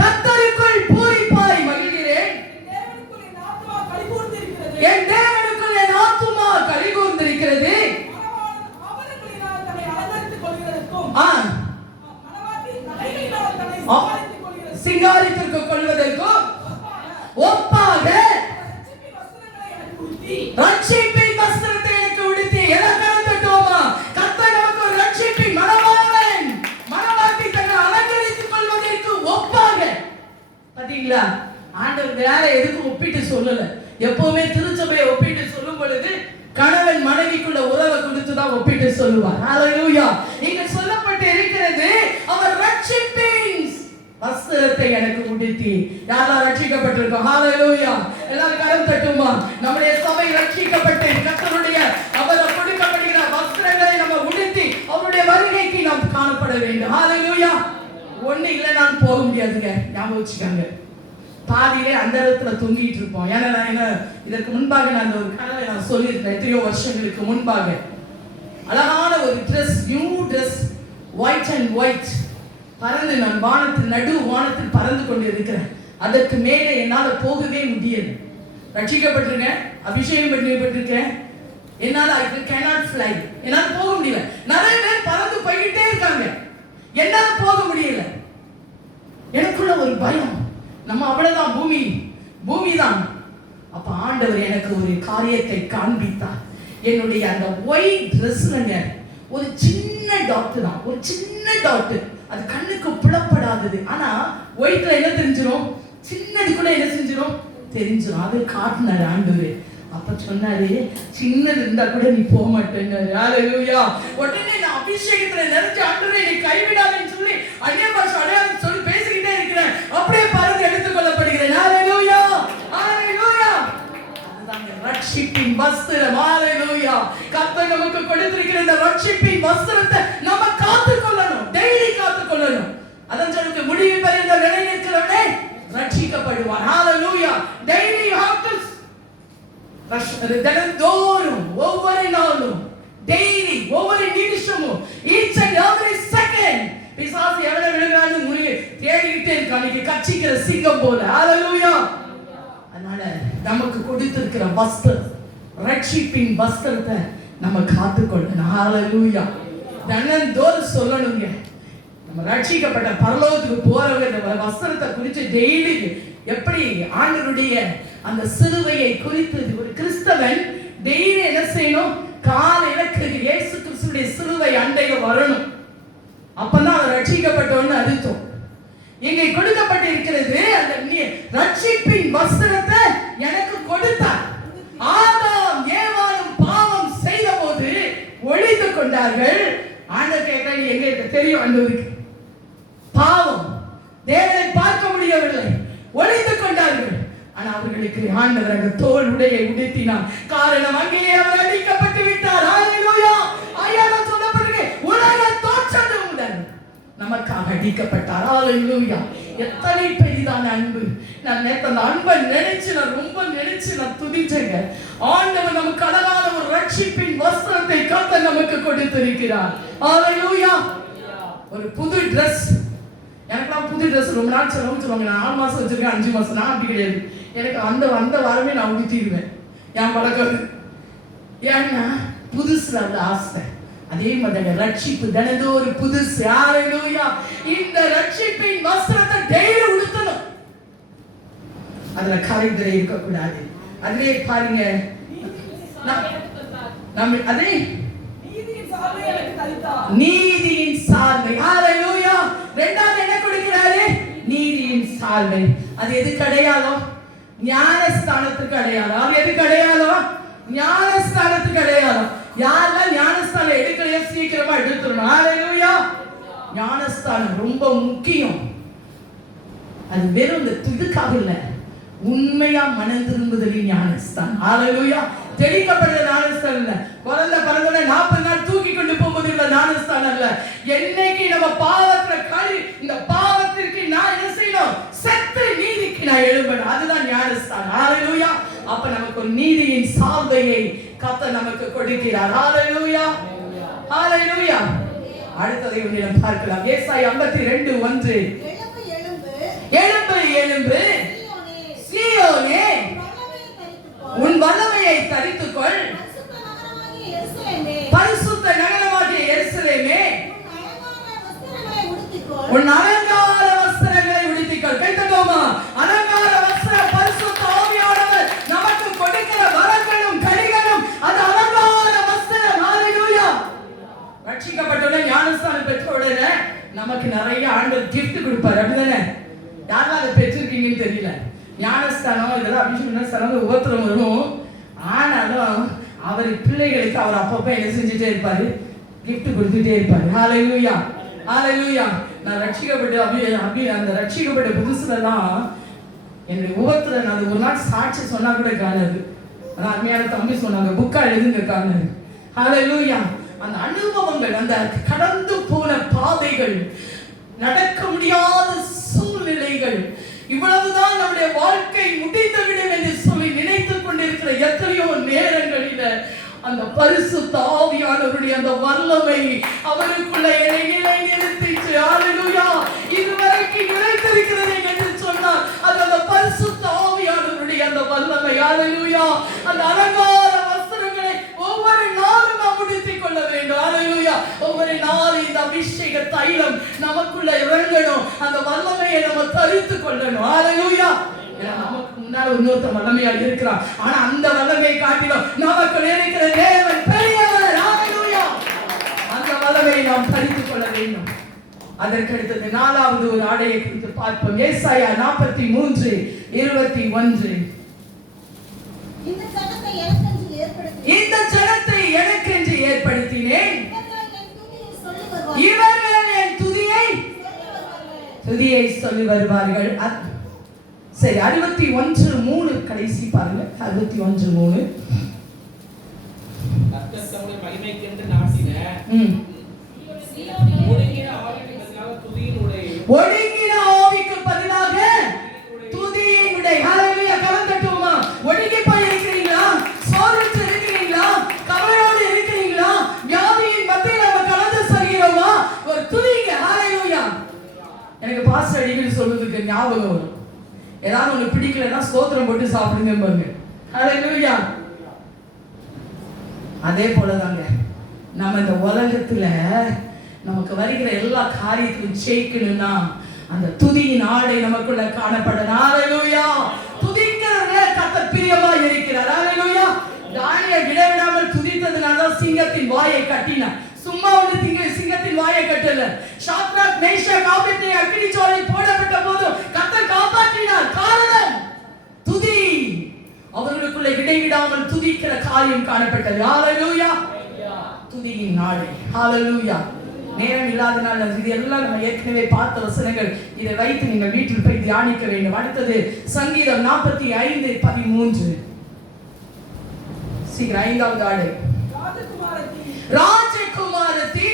கர்த்தருக்குள் பூரிப்பாய் மகிழ்கிறேன், என் தேவனுக்குள் என் ஆத்துமா களி கூர்ந்திருக்கிறது. சிங்காரித்திற்கு கொள்வதற்கும் ஒப்பாக ரட்சிப்பின் வஸ்திரத்தை எனக்கு உடுத்தி எதற்கா கர்த்தர் நமக்கு ஒரு ரட்சிப்பின் மணவாளன் மணவாட்டி தன்னை அலங்கரித்துக் கொள்வதற்கு ஒப்பாக. பாத்தீங்களா? ஆண்டவர் வேற எதுக்கு ஒப்பிட்டு சொல்லல. எப்பவுமே திருச்சபையை ஒப்பிட்டு சொல்லும் பொழுது கணவன் மனைவிக்குள்ள உறவை கொடுத்துதான் ஒப்பிட்டு சொல்லுவார். ஹalleluya. இங்க சொல்லப்பட்டு இருக்கிறது, அவர் ரட்சிப்பின் வஸ்திரத்தை எனக்கு உடுத்தி. யாரெல்லாம் ரட்சிக்கப்பட்டிருக்கோம்? ஹalleluya. எல்லாரும் கரம் தட்டுமா? நம்முடைய சபை ரட்சிக்கப்பட்டு கர்த்தருடைய அவர் கொடுக்கப்படுகிற வஸ்திரங்களை நம்ம உடுத்தி அவருடைய வருகைக்கு நாம் காணப்பட வேண்டும். ஹalleluya. ஒண்ணு இல்ல நான் போக முடியாதுங்க, ஞாபகம் வச்சுக்கோங்க. பாதியிலே அந்த இடத்துல தொங்கிட்டு இருப்போம். ஏன்னா நான் இதற்கு முன்பாக நான் அந்த ஒரு கனவை நான் சொல்லியிருக்கேன் எத்தனையோ வருஷங்களுக்கு முன்பாக. அழகான ஒரு dress, new dress, white and white, பறந்து நான் வானத்தில் நடு வானத்தில் பறந்து கொண்டு இருக்கிறேன். அதற்கு மேலே என்னால் போகவே முடியாது. ரட்சிக்கப்பட்டிருக்கேன், அபிஷேகம் பண்ணப்பட்டிருக்கேன், என்னால் I cannot fly, என்னால் போக முடியல. நிறைய பேர் பறந்து போய்கிட்டே இருக்காங்க, என்னால் போக முடியல. எனக்குள்ள ஒரு பயம், நம்ம அவ்வளவுதான், பூமி தான். அப்ப ஆண்டவர் எனக்கு ஒரு காரியத்தை காண்பித்தார். என்னுடைய அந்த ஒயிட் ட்ரெஸ்லங்க ஒரு சின்ன டாட் தான், ஒரு சின்ன டாட், அது கண்ணுக்கு புலப்படாதது. ஆனா ஒயிட்ல என்ன தெரிஞ்சிடும், சின்னது கூட என்ன செஞ்சிடும் தெரிஞ்சிடும். அது காட்டினார் ஆண்டவர். அப்ப சொன்னாரு, சின்னது இருந்தா கூட நீ போக மாட்டேங்க. ஹல்லேலூயா. உடனே நான் அபிஷேகத்துல நிறைஞ்சு ஆண்டவரே என்னை கைவிடாதேன்னு சொல்லி அந்நிய பாஷை அடையாளம் சொல்லி பேசிக்கிட்டே இருக்கிறேன். அப்படியே பறந்து எடுத்துக் கொள்ளப்படுகிறேன். ஹல்லேலூயா, ஹல்லேலூயா. அதுதான் ரட்சிப்பின் வஸ்திரம். ஹல்லேலூயா. கர்த்தர் நமக்கு கொடுத்திருக்கிற இந்த ரட்சிப்பின் வஸ்திரத்தை நம்ம காத்துக்கொள்ளணும், டெய்லி காத்துக்கொள்ளணும். அதான் சொல்லுங்க, முடிவு பரியந்த நிலை நிற்கிறவனே ரட்சிக்கப்படுவான். Hallelujah. Daily you have to தினந்தோறும், ஒவ்வொரு நாளும், டெய்லி, ஒவ்வொரு நிமிஷமும், each and every second பிசாசு எவ்வளவு விழுகிறான்னு முழுகி தேடிக்கிட்டே இருக்கான். இன்னைக்கு கட்சிக்கிற சிங்கம் போல. ஹல்லேலூயா. அதனால நமக்கு கொடுத்திருக்கிற வஸ்திரம், ரட்சிப்பின் வஸ்திரத்தை நம்ம காத்துக்கொள்ளணும். ஹல்லேலூயா. தினந்தோறும் சொல்லணுங்க, நம்ம ரட்சிக்கப்பட்ட பரலோகத்துக்கு போறவங்க இந்த வஸ்திரத்தை குறித்து டெய்லி எப்படி ஆண்டவருடைய அந்த சிலுவையை குறித்து ஒரு கிறிஸ்தவன் டெய்லி என்ன செய்யணும், காலையில இயேசு கிறிஸ்துவின் சிலுவை அண்டையில வரணும். அப்பதான் அவர் ரட்சிக்கப்பட்டவன்னு அர்த்தம். இங்கே கொடுக்கப்பட்டிருக்கிறது அந்த ரட்சிப்பின் வஸ்திரத்தை எனக்கு கொடுத்தார். ஆதாம் ஏவாளும் பாவம் செய்த போது ஒளிந்து கொண்டார்கள். ஆண்டவர் கேட்க எங்க தெரியும், ஆண்டவருக்கு பாவம், தேவனை பார்க்க முடியவில்லை, ஒளிந்து கொண்டார்கள். ஆனா அவர்களுக்கு ஆண்டவர் அந்த தோல் உடையை உடுத்தினார். காரணம் அங்கேயே அவர் அடிக்கப்பட்டு விட்டார். ஹல்லேலூயா. ஆயாதான் சொல்லப்படுகிறது, உலக தோற்றம் முதல் நமக்காக அடிக்கப்பட்டார். ஹல்லேலூயா. எத்தனை பெரிதான அன்பு. நான் நேத்து அந்த அன்பை நினைச்சு நான் ரொம்ப நினைச்சு நான் துதிச்சேங்க. ஆண்டவர் நமக்கு அழகான ஒரு ரட்சிப்பின் வஸ்திரத்தை கர்த்தர் நமக்கு கொடுத்திருக்கிறார். ஹல்லேலூயா. ஒரு புது Dress, எனக்குலாம் புது ட்ரெஸ் ரொம்ப நாள் சொல்லுவாங்க. நான் 4 மாசம் வச்சிருக்கேன், 5 மாசம். நான் அப்படி கிடையாது. எனக்கு அந்த வாரமே நான் உடுத்திடுவேன். என் பழக்கம். ஏன்னா புதுசுல அந்த ஆசை. அதே மாதிரி ரட்சிப்பு தினந்தோறு புதுசு. ஹல்லேலூயா. இந்த ரட்சிப்பின் வஸ்திரத்தை டெய்லி உடுத்தணும். அதுல கரைதிரை இருக்கக்கூடாது. அதிலே பாருங்க, நம்ம அதே நீதியின் சால்வை. ஹல்லேலூயா. இரண்டாவது என்ன கொடுக்கிறாரு, நீதியின் சால்வை. அது எதுக்கு அடையாளம், ஞானஸ்தானத்துக்கு அடையாளம். அது எதுக்கு அடையாளம், ஞானஸ்தானத்துக்கு அடையாளம். யாரெல்லாம் ஞானஸ்தானம் எடுக்கலையோ சீக்கிரமா எடுத்துடணும். ஹல்லேலூயா. ஞானஸ்தானம் ரொம்ப முக்கியம். அது வெறும் இந்த இதுக்காக இல்ல, உண்மையா மனம் திரும்புதலின் ஞானஸ்தானம். ஹல்லேலூயா. தெளிக்கப்படுற ஞானஸ்தானம் இல்ல, பிறந்த 40 நாள் தூக்கி கொண்டு போகும்போது இல்ல ஞானஸ்தானம் இல்ல. என்னைக்கு நம்ம பாவத்துல கழி, இந்த பாவத்திற்கு நான் என்ன செய்யணும், செத்து நீதிக்கு நான் எழும்பணும். அதுதான் ஞானஸ்தானம். ஹல்லேலூயா. அப்ப நமக்கு ஒரு நீதியின் சால்வையை கர்த்தர் நமக்கு கொடுக்கிறார். ஹல்லேலூயா, ஹல்லேலூயா. அடுத்ததை உன்னிடம் பார்க்கலாம். ஏசாயா 52:1. எழும்பு எழும்பு சீயோனே, உன் வல்லமையை தரித்துக்கொள், பரிசுத்த நகரமாகிய எருசலேமே, உன் அலங்கார வஸ்திரங்களை உடுத்திக்கொள். கைத்தட்டோமா? அலங்கார வஸ்திரம் பரிசுத்த ஆவியானவர் நமக்கு கொடுக்கிற வரங்களும் கனிகளும் அது அலங்கார வஸ்திரம். ஹல்லேலூயா. ரட்சிக்கப்பட்டவுடன் ஞானஸ்தானம் பெற்ற உடனே நமக்கு நிறைய ஆண்டவர் gift கொடுப்பாரு. அப்படிதானே? யாரெல்லாம் அதை பெற்றிருக்கீங்கன்னு தெரியல. ஞானஸ்தானம் இதெல்லாம் அபிஷேகம் உபத்திரம் வரும். ஆனாலும் அவர் பிள்ளைகளுக்கு அவர் அப்பப்ப என்ன செஞ்சுட்டே இருப்பாரு, gift கொடுத்துட்டே இருப்பாரு. ஹல்லேலூயா, ஹல்லேலூயா. நான் ரட்சிக்கப்பட்ட அந்த ரட்சிக்கப்பட்ட புதுசுலதான் என்னுடைய உபத்திரம் நான் ஒரு நாள் சாட்சி சொன்னா கூட காணது. அதான் அருமையான தம்பி சொன்னாங்க, புக்கா எழுதுங்க காணது. ஹல்லேலூயா. அந்த அனுபவங்கள், அந்த கடந்து போன பாதைகள், நடக்க முடியாத சூழ்நிலைகள், இவ்வளவுதான் நம்முடைய வாழ்க்கை முடிந்துவிடும் என்று சொல்லி நினைத்துக் கொண்டிருக்கிற எத்தனையோ நேரங்களில அந்த பரிசுத்த ஆவியானவருடைய அந்த வல்லமை அவருக்குள்ள நிலைநிறுத்திச்சு. ஹல்லேலூயா. இதுவரைக்கும் நிலைத்திருக்கிறது என்று சொன்னார். அது அந்த பரிசுத்த ஆவியானவருடைய அந்த வல்லமை. ஹல்லேலூயா. அந்த அலங்கார வஸ்திரங்களை ஒவ்வொரு நாளும் நாம் உடுத்திக் கொள்ள வேண்டும். ஹல்லேலூயா. ஒவ்வொரு நாளும் இந்த அபிஷேக தைலம் நமக்குள்ள இறங்கணும். அந்த வல்லமையை நம்ம தரித்துக் கொள்ளணும். ஹல்லேலூயா. நமக்கு முன்னால இன்னொருத்தர் வல்லமையா இருக்கிறார். ஆனா அந்த வல்லமையை காட்டிலும் நமக்கு இருக்கிற தேவன் பெரியவர். ஹல்லேலூயா. அந்த வல்லமையை நாம் தரித்துக் கொள்ள வேண்டும். அதற்கு அடுத்தது நாலாவது ஒரு ஆடையை குறித்து பார்ப்போம். ஏசாயா 43:21. இந்த ஜனத்தை எனக்கென்று ஏற்படுத்தினேன், இவர்கள் என் துதியை சொல்லி வருவார்கள். சரி, 61:3 கடைசி பாருங்க. 61:3. கர்த்தர் தம்முடைய மகிமைக்கென்று நாட்டின ஒடுங்கின ஆவிக்கு பதிலாக துதியின் உடை. ஹல்லேலூயா. கரம் தட்டுவோமா? ஒடுங்கி போய் இருக்கிறீங்களா? சோர்ந்து இருக்கிறீங்களா? கவலையோடு இருக்கிறீங்களா? வியாதியின் மத்தியில் நம்ம கலந்து சொல்கிறோமா? ஒரு துதிங்க. ஹல்லேலூயா. எனக்கு பாஸ்டர் அடிக்கடி சொல்றதுக்கு ஞாபகம் வரும். ஏதாவது ஒண்ணு பிடிக்கலன்னா ஸ்தோத்திரம் போட்டு சாப்பிடுங்க பாருங்க. ஹல்லேலூயா. அதே போலதாங்க நம்ம இந்த உலகத்துல நமக்கு வருகிற எல்லா காரியத்திலும் ஜெயிக்கணும்னா அந்த துதியின் ஆடை நமக்குள்ள காணப்படணும். ஹல்லேலூயா. துதிக்கிறவங்க கர்த்தர் பிரியமா இருக்கிறார். ஹல்லேலூயா. தானியேல் விடாமல் துதித்ததுனால சிங்கத்தின் வாயை கட்டினார். சும்மா வந்து சிங்கத்தின் வாயை கட்டல. சாத்ராக், மேஷாக், ஆபேத்நேகோ அக்கினி ஜுவாலையில் போடப்பட்ட போது கர்த்தர் காப்பாற்றினார். காரணம் துதி. அவர்களுக்குள்ள இடைவிடாமல் துதிக்கிற காரியம் காணப்பட்டது. ஹல்லேலூயா. துதியின் நாடை. ஹல்லேலூயா. நேரம் இல்லாதனால இது எல்லாம் நம்ம ஏற்கனவே பார்த்த வசனங்கள். இதை வைத்து நீங்கள் வீட்டில் போய் தியானிக்க வேண்டும். அடுத்தது சங்கீதம் 45:13. சீக்கிரம் 5வது ஆடை. ராஜகுமாரத்தி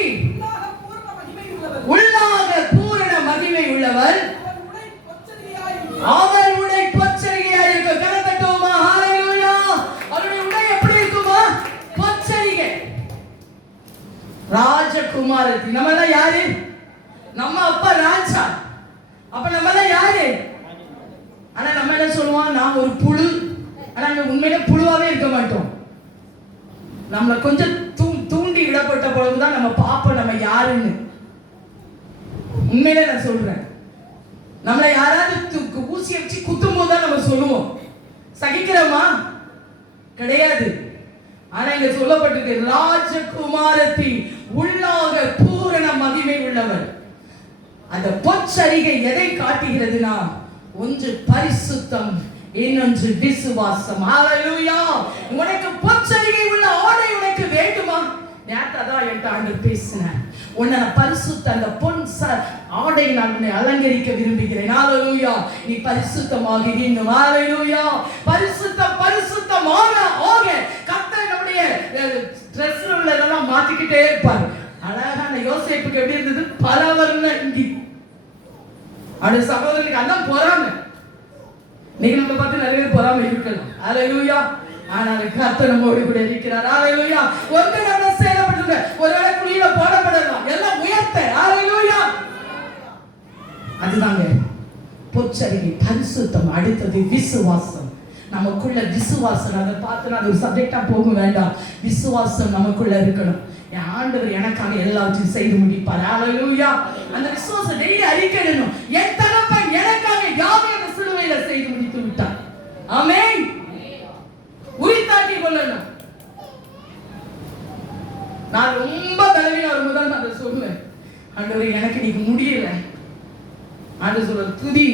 உள்ளாக பூரண மகிமை உள்ளவர், அவர் உடை பொச்சரிகையா இருக்க. கரம் தட்டுவோமா? ஹல்லேலூயா. அவருடைய உடை எப்படி இருக்குமா? பொச்சரிகை. ராஜகுமாரத்தி. நம்ம எல்லாம் யாரு? நம்ம அப்பா ராஜா. அப்ப நம்ம எல்லாம் யாரு? ஆனா நம்ம என்ன சொல்லுவோம்? நான் ஒரு புழு. ஆனா உண்மையில புழுவாவே இருக்க மாட்டோம். நம்மள கொஞ்சம் தூண்டி விடப்பட்ட பொழுதுதான் நம்ம பாப்போம் நம்ம யாருன்னு. உண்மையில நான் சொல்றேன். நம்மள யாராவது ஊசி வச்சு குத்தும் போதுதான் நம்ம சொல்லுவோம். சகிக்கிறோமா? கிடையாது. ஆனா இங்க சொல்லப்பட்டிருக்கு ராஜகுமாரத்தி உள்ளாக பூரண மகிமை உள்ளவர். அந்த பொச்சரிகை எதை காட்டுகிறதுனா, ஒன்று பரிசுத்தம், இன்னொன்று விசுவாசம். ஹல்லேலூயா. உனக்கு பொச்சரிகை உள்ள ஆடை உனக்கு வேண்டுமா? நேத்தான் என்கிட்ட ஆண்டவர் பேசினார். உன்னை பரிசுத்த அந்த பொன் ஆடை நான் உன்னை அலங்கரிக்க விரும்புகிறேன். ஹல்லேலூயா. நீ பரிசுத்தமாக இன்னும். ஹல்லேலூயா. பரிசுத்தமான ஆக கர்த்தர் நம்முடைய ட்ரெஸ்ல உள்ளதெல்லாம் மாத்திக்கிட்டே இருப்பார். அழகான யோசேப்புக்கு எப்படி இருந்தது? பலவர்ண இங்கி. அந்த சகோதரனுக்கு அதான் பொறாமை. நீங்க நம்ம பார்த்து நிறைய பேர் பொறாமை இருக்கலாம். ஹல்லேலூயா. ஆனால் கர்த்தர் நம்மோடு கூட இருக்கிறார். ஹல்லேலூயா. ஒன்று நம்ம சேதப்பட்டிருக்க, ஒருவேளை குழியில போடப்படலாம், எல்லாம் உயர்த்த. ஹல்லேலூயா. அதுதாங்க பொச்சரிகை, பரிசுத்தம். அடுத்தது விசுவாசம். நமக்குள்ள விசுவாசம். அதை பார்த்து அது ஒரு சப்ஜெக்டா போக வேண்டாம். விசுவாசம் நமக்குள்ள இருக்கணும். என் ஆண்டவர் எனக்காக எல்லாவற்றையும் செய்து முடிப்பார். ஹல்லேலூயா. அந்த விசுவாசம் டெய்லி அறிக்கையிடணும். என் தகப்பன் எனக்காக யாவையும் அந்த சிலுவையில செய்து முடித்து விட்டார். ஆமென். உயிர்த்தாக்கி கொள்ளணும். நான் ரொம்ப பலவீனா வரும்போது நான் அதை சொல்லுவேன். ஆண்டவரே எனக்கு இன்னைக்கு முடியல. ஆண்டவர் சொல்ற துதி.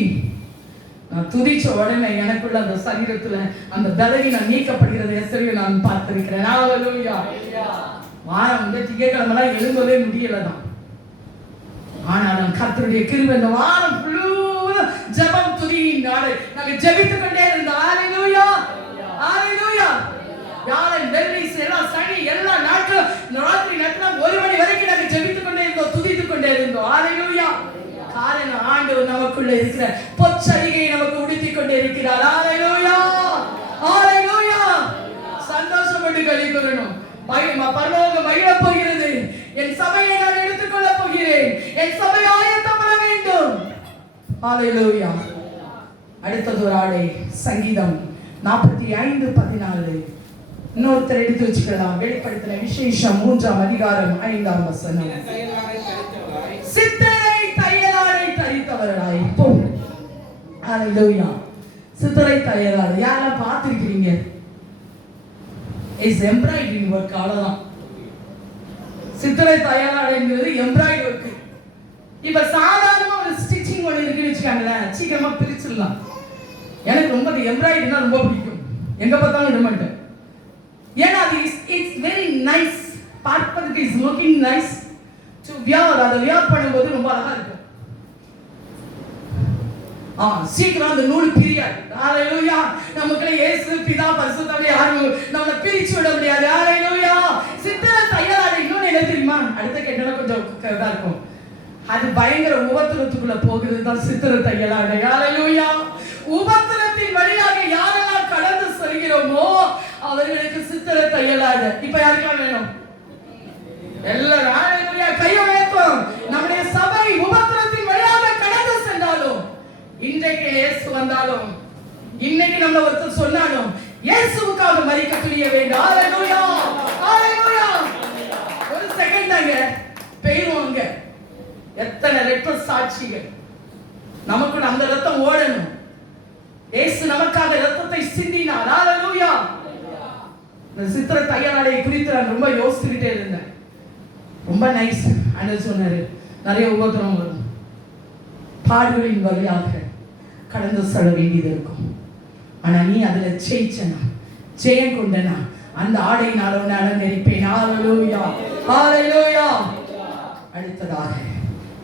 நான் துதிச்ச உடனே எனக்குள்ள அந்த சரீரத்துல அந்த பலவீனம் நீக்கப்படுகிறது. எஸ்ஸையோ நான் பார்த்திருக்கிறேன். ஹல்லேலூயா. வாரம் வந்து திங்கட்கிழமெல்லாம் எழும்பவே முடியலதான். ஆனாலும் கர்த்தருடைய கிருபை இந்த வாரம் ஃபுல்லா ஜெபம் துதியின் நாடு நாங்க ஜெபித்துக் கொண்டே இருந்தோம். ஹல்லேலூயா. ஹல்லேலூயா. வியாழன், வெள்ளி, எல்லாம் சனி எல்லா நாட்களும் ராத்திரி நேரத்துல 1 மணி வரைக்கும் நாங்க ஜெபித்துக் கொண்டே இருந்தோம், துதித்துக் கொண்டே இருந்தோம். ஹல்லேலூயா. காரணம் ஆண்டவர் நமக்குள்ள இருக்கிற பொச்சரிகை இருக்கிறார். ஹalleluya, ஹalleluya. சந்தோஷப்பட்டு களிகூறணும். பரலோகம் மகிழப் போகிறது. என் சபையை நான் எடுத்துக்கொள்ள போகிறேன். என் சபை ஆயத்தப்பட வேண்டும். ஹalleluya. அடுத்தது ஒரு ஆடை சங்கீதம் 45:14. இன்னொருத்தர் எடுத்து வச்சுக்கலாம். வெளிப்படுத்தின விசேஷம் 3ஆம் அதிகாரம் 5ஆம் வசனம். சித்தரை தையலாடை தரித்தவர்களாய் போ. ஹalleluya. சித்தரை தையலாடை யாரெல்லாம் பார்த்திருக்கீங்க? Is embroidery work. அவ்வளவுதான். சித்தரை தையலாடைங்கிறது எம்ப்ராய்டரி ஒர்க். இப்ப சாதாரணமா ஒரு ஸ்டிச்சிங் ஒன்று இருக்குன்னு வச்சுக்காங்களேன், சீக்கிரமா பிரிச்சிடலாம். எனக்கு ரொம்ப எம்ப்ராய்டரினா ரொம்ப பிடிக்கும். எங்க பார்த்தாலும் விட மாட்டேன். ஏன்னா அது இட்ஸ் வெரி நைஸ். பார்ப்பதற்கு is looking nice. To wear, அதை வியர் பண்ணும்போது ரொம்ப அழகா இருக்கும். சீக்கிரம் அந்த நூல் பிரியாது. ஹalleluya. நமக்குள்ள இயேசு பிதா பரிசுத்தமே யாரும் நம்மள பிரிச்சு விட முடியாது. ஹalleluya. சித்தரை தையலாடை இன்னொன்னு என்ன தெரியுமா? அடுத்த கேட்டா கொஞ்சம் இதா இருக்கும். அது பயங்கர உபத்திரத்துக்குள்ள போகிறது தான் சித்தரை தையலாடை. ஹalleluya. உபத்திரத்தின் வழியாக யாரெல்லாம் கடந்து செல்கிறோமோ அவர்களுக்கு சித்தரை தையலாடை. இப்ப யாருக்கெல்லாம் வேணும்? எல்லாரும் ஹalleluya கையை உயர்த்தும். நம்முடைய சபை உபத்திரத்தின் வழியாக கடந்து சென்றாலும், இன்றைக்கு இயேசு வந்தாலும், இன்னைக்கு நம்ம ஒருத்தர் சொன்னாலும் இயேசுவுக்காக மரிக்க துணிய வேண்டும். ஹalleluya, ஹalleluya. ஒரு செகண்ட் தாங்க பெய்வோங்க. எத்தனை இரத்த சாட்சிகள். நமக்கு அந்த இரத்தம் ஓடணும். இயேசு நமக்காக இரத்தத்தை சிந்தினார். ஹalleluya. இந்த சித்திர தையலாடை குறித்து நான் ரொம்ப யோசிச்சுக்கிட்டே இருந்தேன். ரொம்ப நைஸ். அண்ணன் சொன்னாரு நிறைய உபத்திரம் வரும், பாடுகளின் வழியாக கடந்து செல்ல வேண்டியது இருக்கும். ஆனா நீ அதுல ஜெயிச்சனா, ஜெயம் கொண்டனா, அந்த ஆடையினால் உன்னை அலங்கரிப்பேன். ஹalleluya, ஹalleluya. அடுத்ததாக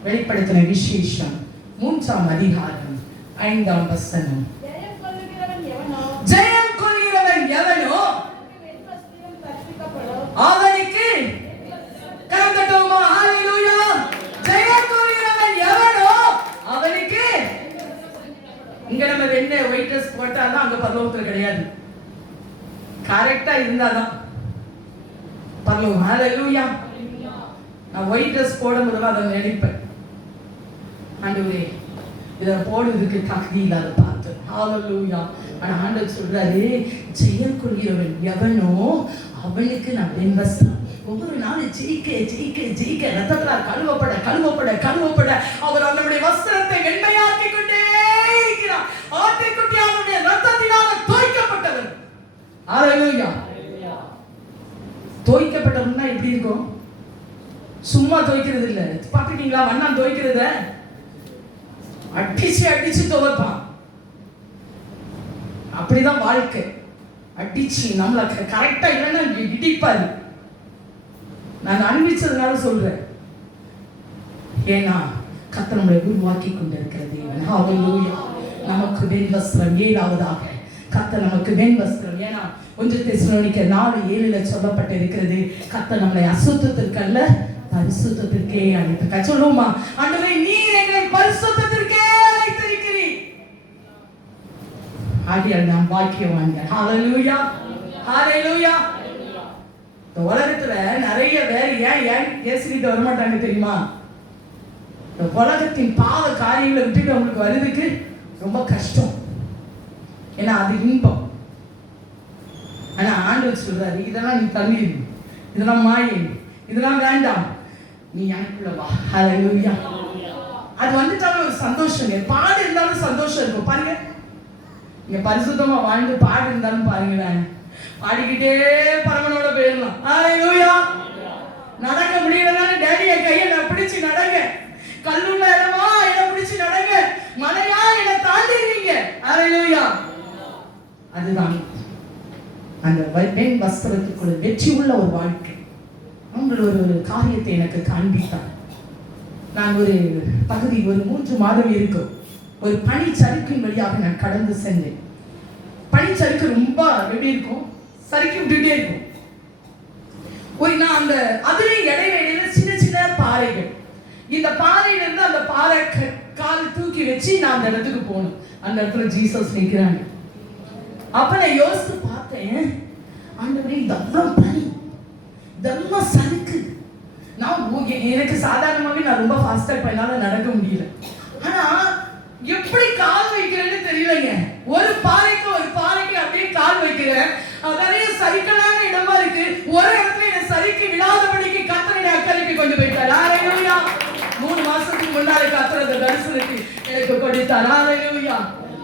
வெளிப்படுத்தின விசேஷம் 3ஆம் அதிகாரம் 5ஆம் வசனம். ஜெயம் கொள்கிறவன் எவனோ அவனுக்கு கரந்தட்டோமா. ஹalleluya. ஜெயம் கொள்கிறவன் எவனோ அவனுக்கு. இங்க நம்ம வெண்ண ஒயிட் ட்ரெஸ் போட்டாதான் அங்க பரலோகத்துல கிடையாது. கரெக்டா இருந்தாதான் பரலோகம். ஹalleluya. நான் ஒயிட் ட்ரெஸ் போடும்போது அதை நினைப்பேன், ஆண்டவரே இதை போடுறதுக்கு தகுதி இல்லாத பார்த்து. ஹalleluya. ஆனா ஆண்டவர் சொல்றாரு, ஜெயம் கொள்கிறவன் எவனோ அவனுக்கு நான் வெண்வஸ்திரம். ஒவ்வொரு நாளும் ஜெயிக்க ஜெயிக்க ஜெயிக்க ரத்தத்தால் கழுவப்பட கழுவப்பட கழுவப்பட அவர் நம்முடைய வஸ்திரத்தை வெண்மையாக்கி கொண்டே இருக்கிறார். ஆட்டுக்குட்டியாருடைய ரத்தத்தினால தோய்க்கப்பட்டவர். ஹalleluya. தோய்க்கப்பட்டவன்னா எப்படி இருக்கும்? சும்மா தோய்க்கிறது இல்ல. பாத்துட்டீங்களா வண்ணான் தோய்க்கிறத? அடிச்சு அடிச்சு துவைப்பான். அப்படிதான் வாழ்க்கை. அடிச்சு நம்மள கரெக்டா இல்லைன்னா இடிப்பாரு. நான் அனுபவிச்சதுனால சொல்றேன். ஏன்னா கர்த்தர் நம்மளை உருவாக்கி கொண்டிருக்கிற தேவன். ஹalleluya. நமக்கு வெண்வஸ்திரம். 7ஆவதாக கர்த்தர் நமக்கு வெண்வஸ்திரம். ஏன்னா 1 தெசலோனிக்கர் 4:7 சொல்லப்பட்டிருக்கிறது, கர்த்தர் நம்மளை அசுத்தத்திற்கு அல்ல பரிசுத்தத்திற்கே அழைத்து. சொல்லுமா, ஆண்டவரே நீர் எங்களை பரிசுத்தத்திற்கே அழைத்திருக்கிறீர். ஆகியால் நாம் பாக்கியவான்கள். ஹalleluya, ஹalleluya. இந்த உலகத்துல நிறைய பேர் ஏன் இயேசுகிட்ட வர மாட்டாங்க தெரியுமா? இந்த உலகத்தின் பாவ காரியங்களை விட்டுட்டு அவங்களுக்கு வருதுக்கு ரொம்ப கஷ்டம். ஏன்னா அது இன்பம். ஆனா ஆண்டவர் சொல்றாரு, இதெல்லாம் நீ தள்ளி, இதெல்லாம் மாயை, இதெல்லாம் வேண்டாம், நீ எனக்குள்ள வா. ஹalleluya. அது வந்துட்டாலும் ஒரு சந்தோஷம். பாடு இருந்தாலும் சந்தோஷம் இருக்கும். பாருங்க, இங்க பரிசுத்தமா வாழ்ந்து பாடு இருந்தாலும் பாருங்களேன், பாடிக்கிட்டே பரமனோட போயிடலாம். ஹalleluya. நடக்க முடியலனாலும் டேடியை கையை நான் பிடிச்சு நடங்க, கல்லுள்ள இடமா என்னை பிடிச்சு நடங்க, மலையா என்னை தாண்டிடுவீங்க. ஹalleluya. அதுதான் அந்த வெண் வஸ்திரத்துக்குள்ள வெற்றி உள்ள ஒரு வாழ்க்கை. உங்கள் ஒரு காரியத்தை எனக்கு காண்பித்தார். நான் ஒரு பகுதி ஒரு 3 மாதம் இருக்கும் ஒரு பனிச்சறுக்கின் வழியாக நான் கடந்து சென்றேன். பனிச்சறுக்கு ரொம்ப எப்படி இருக்கும், சறுக்கி விட்டுட்டே இருக்கும். ஒரு நான் அந்த அதுலேயும் இடைவெளியில சின்ன சின்ன பாறைகள். இந்த பாறையிலிருந்து அந்த பாறை கால் தூக்கி வச்சு நான் அந்த இடத்துக்கு போகணும். அந்த இடத்துல ஜீசஸ் நிற்கிறாங்க. அப்ப நான் யோசித்து பார்த்தேன், ஆண்டவரே இதெல்லாம் பனி, இதெல்லாம் சறுக்கு. நான் எனக்கு சாதாரணமாவே நான் ரொம்ப ஃபாஸ்டா என்னால நடக்க முடியல. ஆனா எப்படி கால் வைக்கிறேன்னு தெரியலங்க. ஒரு பாறைக்கு அப்படியே கால் வைக்கிறேன். நிறைய சரிக்கலான இடமா இருக்கு. ஒரு இடத்துல என்ன சரிக்கு விழாதபடிக்கு கர்த்தருடைய அக்கறைக்கு கொண்டு போயிட்டார். ஹalleluya. 3 மாசத்துக்கு முன்னாடி கர்த்தருடைய தரிசனத்தை எனக்கு கொடுத்தார். ஹalleluya.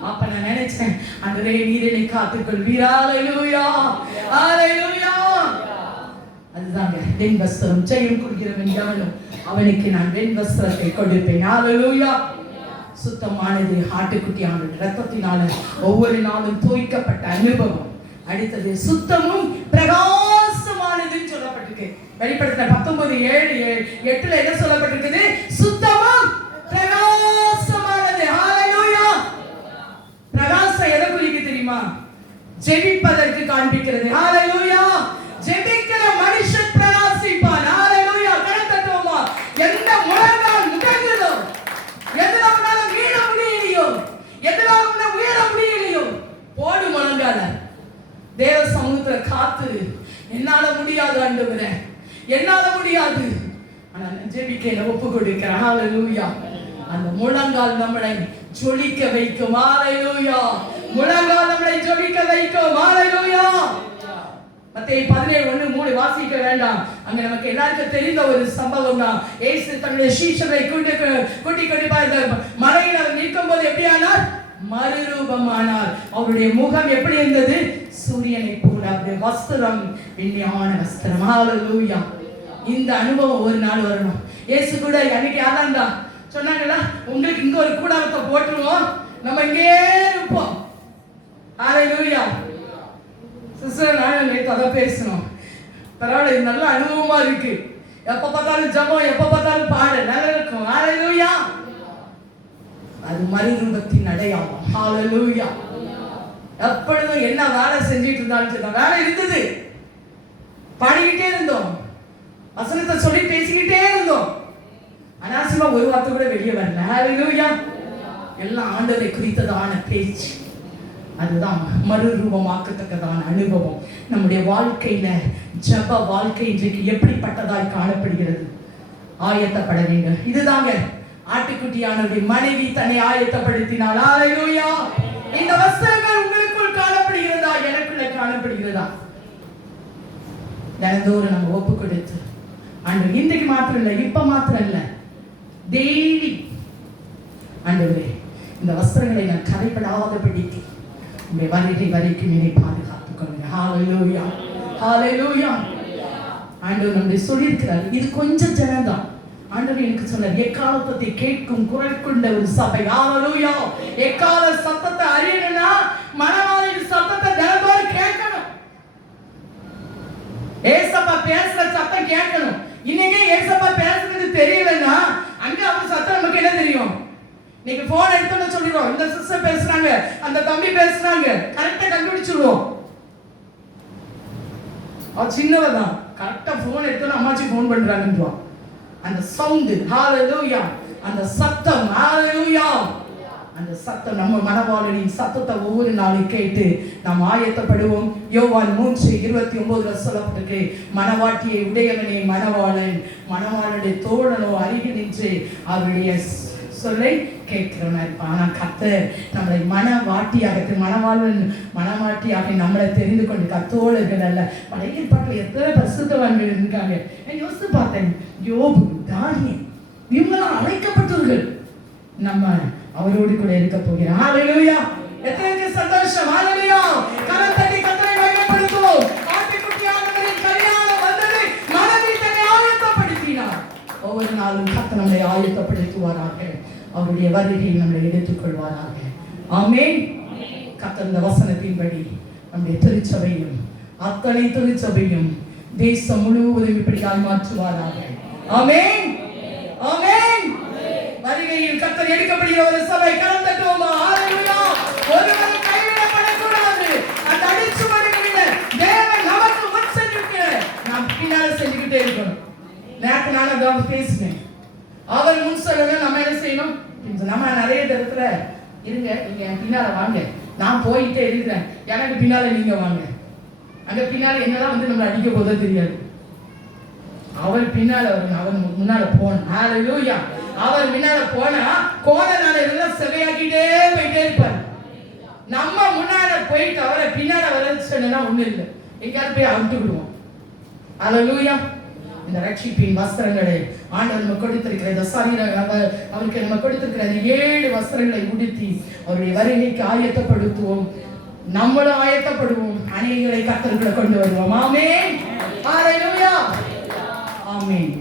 அப்ப நான் நினைச்சேன், ஆண்டவரே நீர் என்னை காத்துக்கொள்வீர். ஹalleluya. ஹalleluya. அதுதாங்க வெண் வஸ்திரம் ஜெயம் கொள்கிறவன் எவனோ அவனுக்கு நான் வெண் வஸ்திரத்தை கொடுப்பேன். ஹalleluya. சுத்தமானது ஆட்டுக்குட்டியானது இரத்தத்தினால ஒவ்வொரு நாளும் தோய்க்கப்பட்ட அனுபவம். அடுத்தது சுத்தமும் பிரகாசமானதுன்னு சொல்லப்பட்டிருக்கு. வெளிப்படுத்தின 19:7-8 என்ன சொல்லப்பட்டிருக்குது? சுத்தமும் பிரகாசமானது. ஹalleluya. பிரகாசம் எதை குறிக்கு தெரியுமா? ஜெபிப்பதற்கு காண்பிக்கிறது. ஹalleluya. ஜெபிக்கிற மனுஷன் பிரகாசிப்பான். ஹalleluya. கரத்தட்டுமா. எந்த முழங்கால் முடங்குதோ, எதனால வீழ முடியலையோ, எதனால உயர முடியலையோ, போடு முழங்கால தேவ சமூகத்துல காத்து, என்னால முடியாது ஆண்டவரே, என்னால முடியாது, ஆனா ஜெபிக்க ஒப்பு கொடுக்கிறேன். ஹalleluya. அந்த முழங்கால் நம்மளை ஜொலிக்க வைக்கும். ஹalleluya. முழங்கால் நம்மளை ஜொலிக்க வைக்கும். ஹalleluya. மத்தேயு 17:1-3 வாசிக்க வேண்டாம். அங்க நமக்கு எல்லாருக்கும் தெரிந்த ஒரு சம்பவம் தான். இயேசு தன்னுடைய சீஷரை கூட்டி கொண்டு மலையில நிற்கும் போது எப்படி ஆனார்? மறுரூபமானார். அவருடைய முகம் எப்படி இருந்தது? சூரியனை போல. அவருடைய வஸ்திரம் வெண்மையான வஸ்திரம். ஹalleluya. இந்த அனுபவம் ஒரு நாள் வரணும். இயேசு கூட அன்னைக்கு ஆதாண்டா சொன்னாங்களா, உங்களுக்கு இங்க ஒரு கூடாரத்தை போட்டுருவோம், நம்ம இங்கே இருப்போம். ஹalleluya. சிஸ்டர் நான் கதை பேசணும். பரவாயில்ல, இது நல்ல அனுபவமா இருக்கு. எப்ப பார்த்தாலும் ஜபம், எப்ப பார்த்தாலும் பாடு நல்லா இருக்கும். ஹalleluya. அது மறுரூபத்தின் அடையாளம். ஹalleluya. எப்பொழுதும் என்ன வேலை செஞ்சிட்டு இருந்தாலும் வேலை இருந்தது, பாடிக்கிட்டே இருந்தோம், வசனத்தை சொல்லி பேசிக்கிட்டே இருந்தோம். அனாவசியமா ஒரு வார்த்தை கூட வெளியே வரல. ஹalleluya. எல்லாம் ஆண்டவரை குறித்ததான பேச்சு. அதுதான் மறுரூபமாக்கத்தக்கதான அனுபவம். நம்முடைய வாழ்க்கையில ஜப வாழ்க்கை இன்றைக்கு எப்படிப்பட்டதாய் காணப்படுகிறது? ஆயத்தப்பட வேண்டும். இதுதாங்க ஆட்டுக்குட்டியானவருடைய மனைவி தன்னை ஆயத்தப்படுத்தினாள். ஹalleluya. இந்த வஸ்திரங்கள் உங்களுக்குள் காணப்படுகிறதா? எனக்குள்ள காணப்படுகிறதா? தினந்தோறும் நம்ம ஒப்பு கொடுத்து ஆண்டவர் இன்றைக்கு மாத்திரம் இல்லை, இப்ப மாத்திரம் இல்லை, டெய்லி ஆண்டவரே இந்த வஸ்திரங்களை நான் கரைப்படாதபடிக்கு உங்களுடைய வருகை வரைக்கும் என்னை பாதுகாத்துக் கொள்ளுங்க. ஹalleluya. ஹalleluya. ஆண்டவர் நம்முடைய சொல்லியிருக்கிறார், இது கொஞ்சம் ஜனம்தான். ஆண்டவர் எனக்கு சொன்னார், எக்காலத்தை கேட்கும் குரல் கொண்ட ஒரு சபை. ஹalleluya. எக்கால சத்தத்தை அறியணும்னா மனவாளின் சத்தத்தை தினந்தோறும் கேட்கணும். ஏசப்பா பேசுற சத்தம் கேட்கணும். இன்னைக்கே ஏசப்பா பேசுறது தெரியலன்னா அங்க அவங்க சத்தம் நமக்கு என்ன தெரியும்? நீங்க போன் எடுத்து சொல்லிடுவோம், இந்த சிஸ்டர் பேசுறாங்க, அந்த தம்பி பேசுறாங்க, கரெக்டா கண்டுபிடிச்சிருவோம். அவ சின்னவதான், கரெக்டா போன் எடுத்து அம்மாச்சி போன் பண்றாங்கன்றான். அந்த சவுண்ட், ஹalleluya, அந்த சத்தம், ஹalleluya, அந்த சத்தம் நம்ம மனவாளனின் சத்தத்தை ஒவ்வொரு நாளும் கேட்டு நாம் ஆயத்தப்படுவோம். யோவான் 3:29 சொல்லப்பட்டிருக்கு, மனவாட்டியை உடையவனே மனவாளன், மனவாளனுடைய தோழனோ அருகில் நின்று அவருடைய சொல்லை கேட்கிறவனா இருப்பான். ஆனா கர்த்தர் நம்மளை மனவாட்டியாக நம்மளை தெரிந்து கொண்டு கத்தோழர்கள் அல்ல. பழைய பாட்டில் எத்தனை பரிசுத்தவான்கள் இருக்காங்க. யோசித்து பார்த்தேன், யோபு, தானியேல், இவங்கெல்லாம் அழைக்கப்பட்டவர்கள். நம்ம அவரோடு கூட இருக்க போகிறோம். ஹalleluya. எத்தனை சந்தோஷம். ஹalleluya. கரத்தட்டி கர்த்தரை மகிமைப்படுத்துவோம். ஆட்டுக்குட்டியானவரின் கல்யாணம் வந்தது, மனதை தன்னை ஆயத்தப்படுத்தினார். ஒவ்வொரு நாளும் கர்த்தர் நம்மை ஆயத்தப்படுத்துவாராக. அவருடைய வருகையை நம்மை எடுத்துக் கொள்வாராக. ஆமென். கர்த்தர் இந்த வசனத்தின்படி நம்முடைய திருச்சபையும் அத்தனை திருச்சபையும் தேசம் முழுவதும் இப்படியாய் மாற்றுவாராக. ஆமென். ஆமென். வருகையில் கர்த்தர் எடுக்கப்படுகிற ஒரு சபை. கரம் தட்டுவோமா? ஹalleluya. ஒருவரும் கைவிடப்படக்கூடாது. அந்த அடிச்சுவடுகளில தேவன் நமக்கு முன் செஞ்சிருக்கிறார், நாம் பின்னால செஞ்சுக்கிட்டே இருக்கணும். நேற்று நான் அதான் பேசினேன். அவர் முன் செல்லணும், நம்ம என்ன செய்யணும்? நம்ம நிறைய இடத்துல இருங்க, நீங்க என் பின்னால வாங்க, நான் போயிட்டே இருக்கிறேன், எனக்கு பின்னால நீங்க வாங்க. அங்க பின்னால என்னதான் வந்து நம்மளை அடிக்க போதோ தெரியாது. அவர் பின்னால வரணும், அவர் முன்னால போன. ஹalleluya. அவர் முன்னால போனா கோணனால எல்லாம் செவையாக்கிட்டே போயிட்டே இருப்பார். நம்ம முன்னால போயிட்டு அவரை பின்னால வர சொன்னா ஒண்ணு இல்லை, எங்கேயாவது போய் அவுட்டு விடுவோம். ஹalleluya. இந்த ரட்சிப்பின் வஸ்திரங்களை ஆண்டவர் நம்ம கொடுத்திருக்கிற இந்த அவருக்கு நம்ம கொடுத்திருக்கிற 7 வஸ்திரங்களை உடுத்தி அவருடைய வருகைக்கு ஆயத்தப்படுத்துவோம். நம்மளும் ஆயத்தப்படுவோம், அநேகரை கர்த்தருக்குள்ள கொண்டு வருவோம். ஆமென். ஹalleluya. ஆமென்.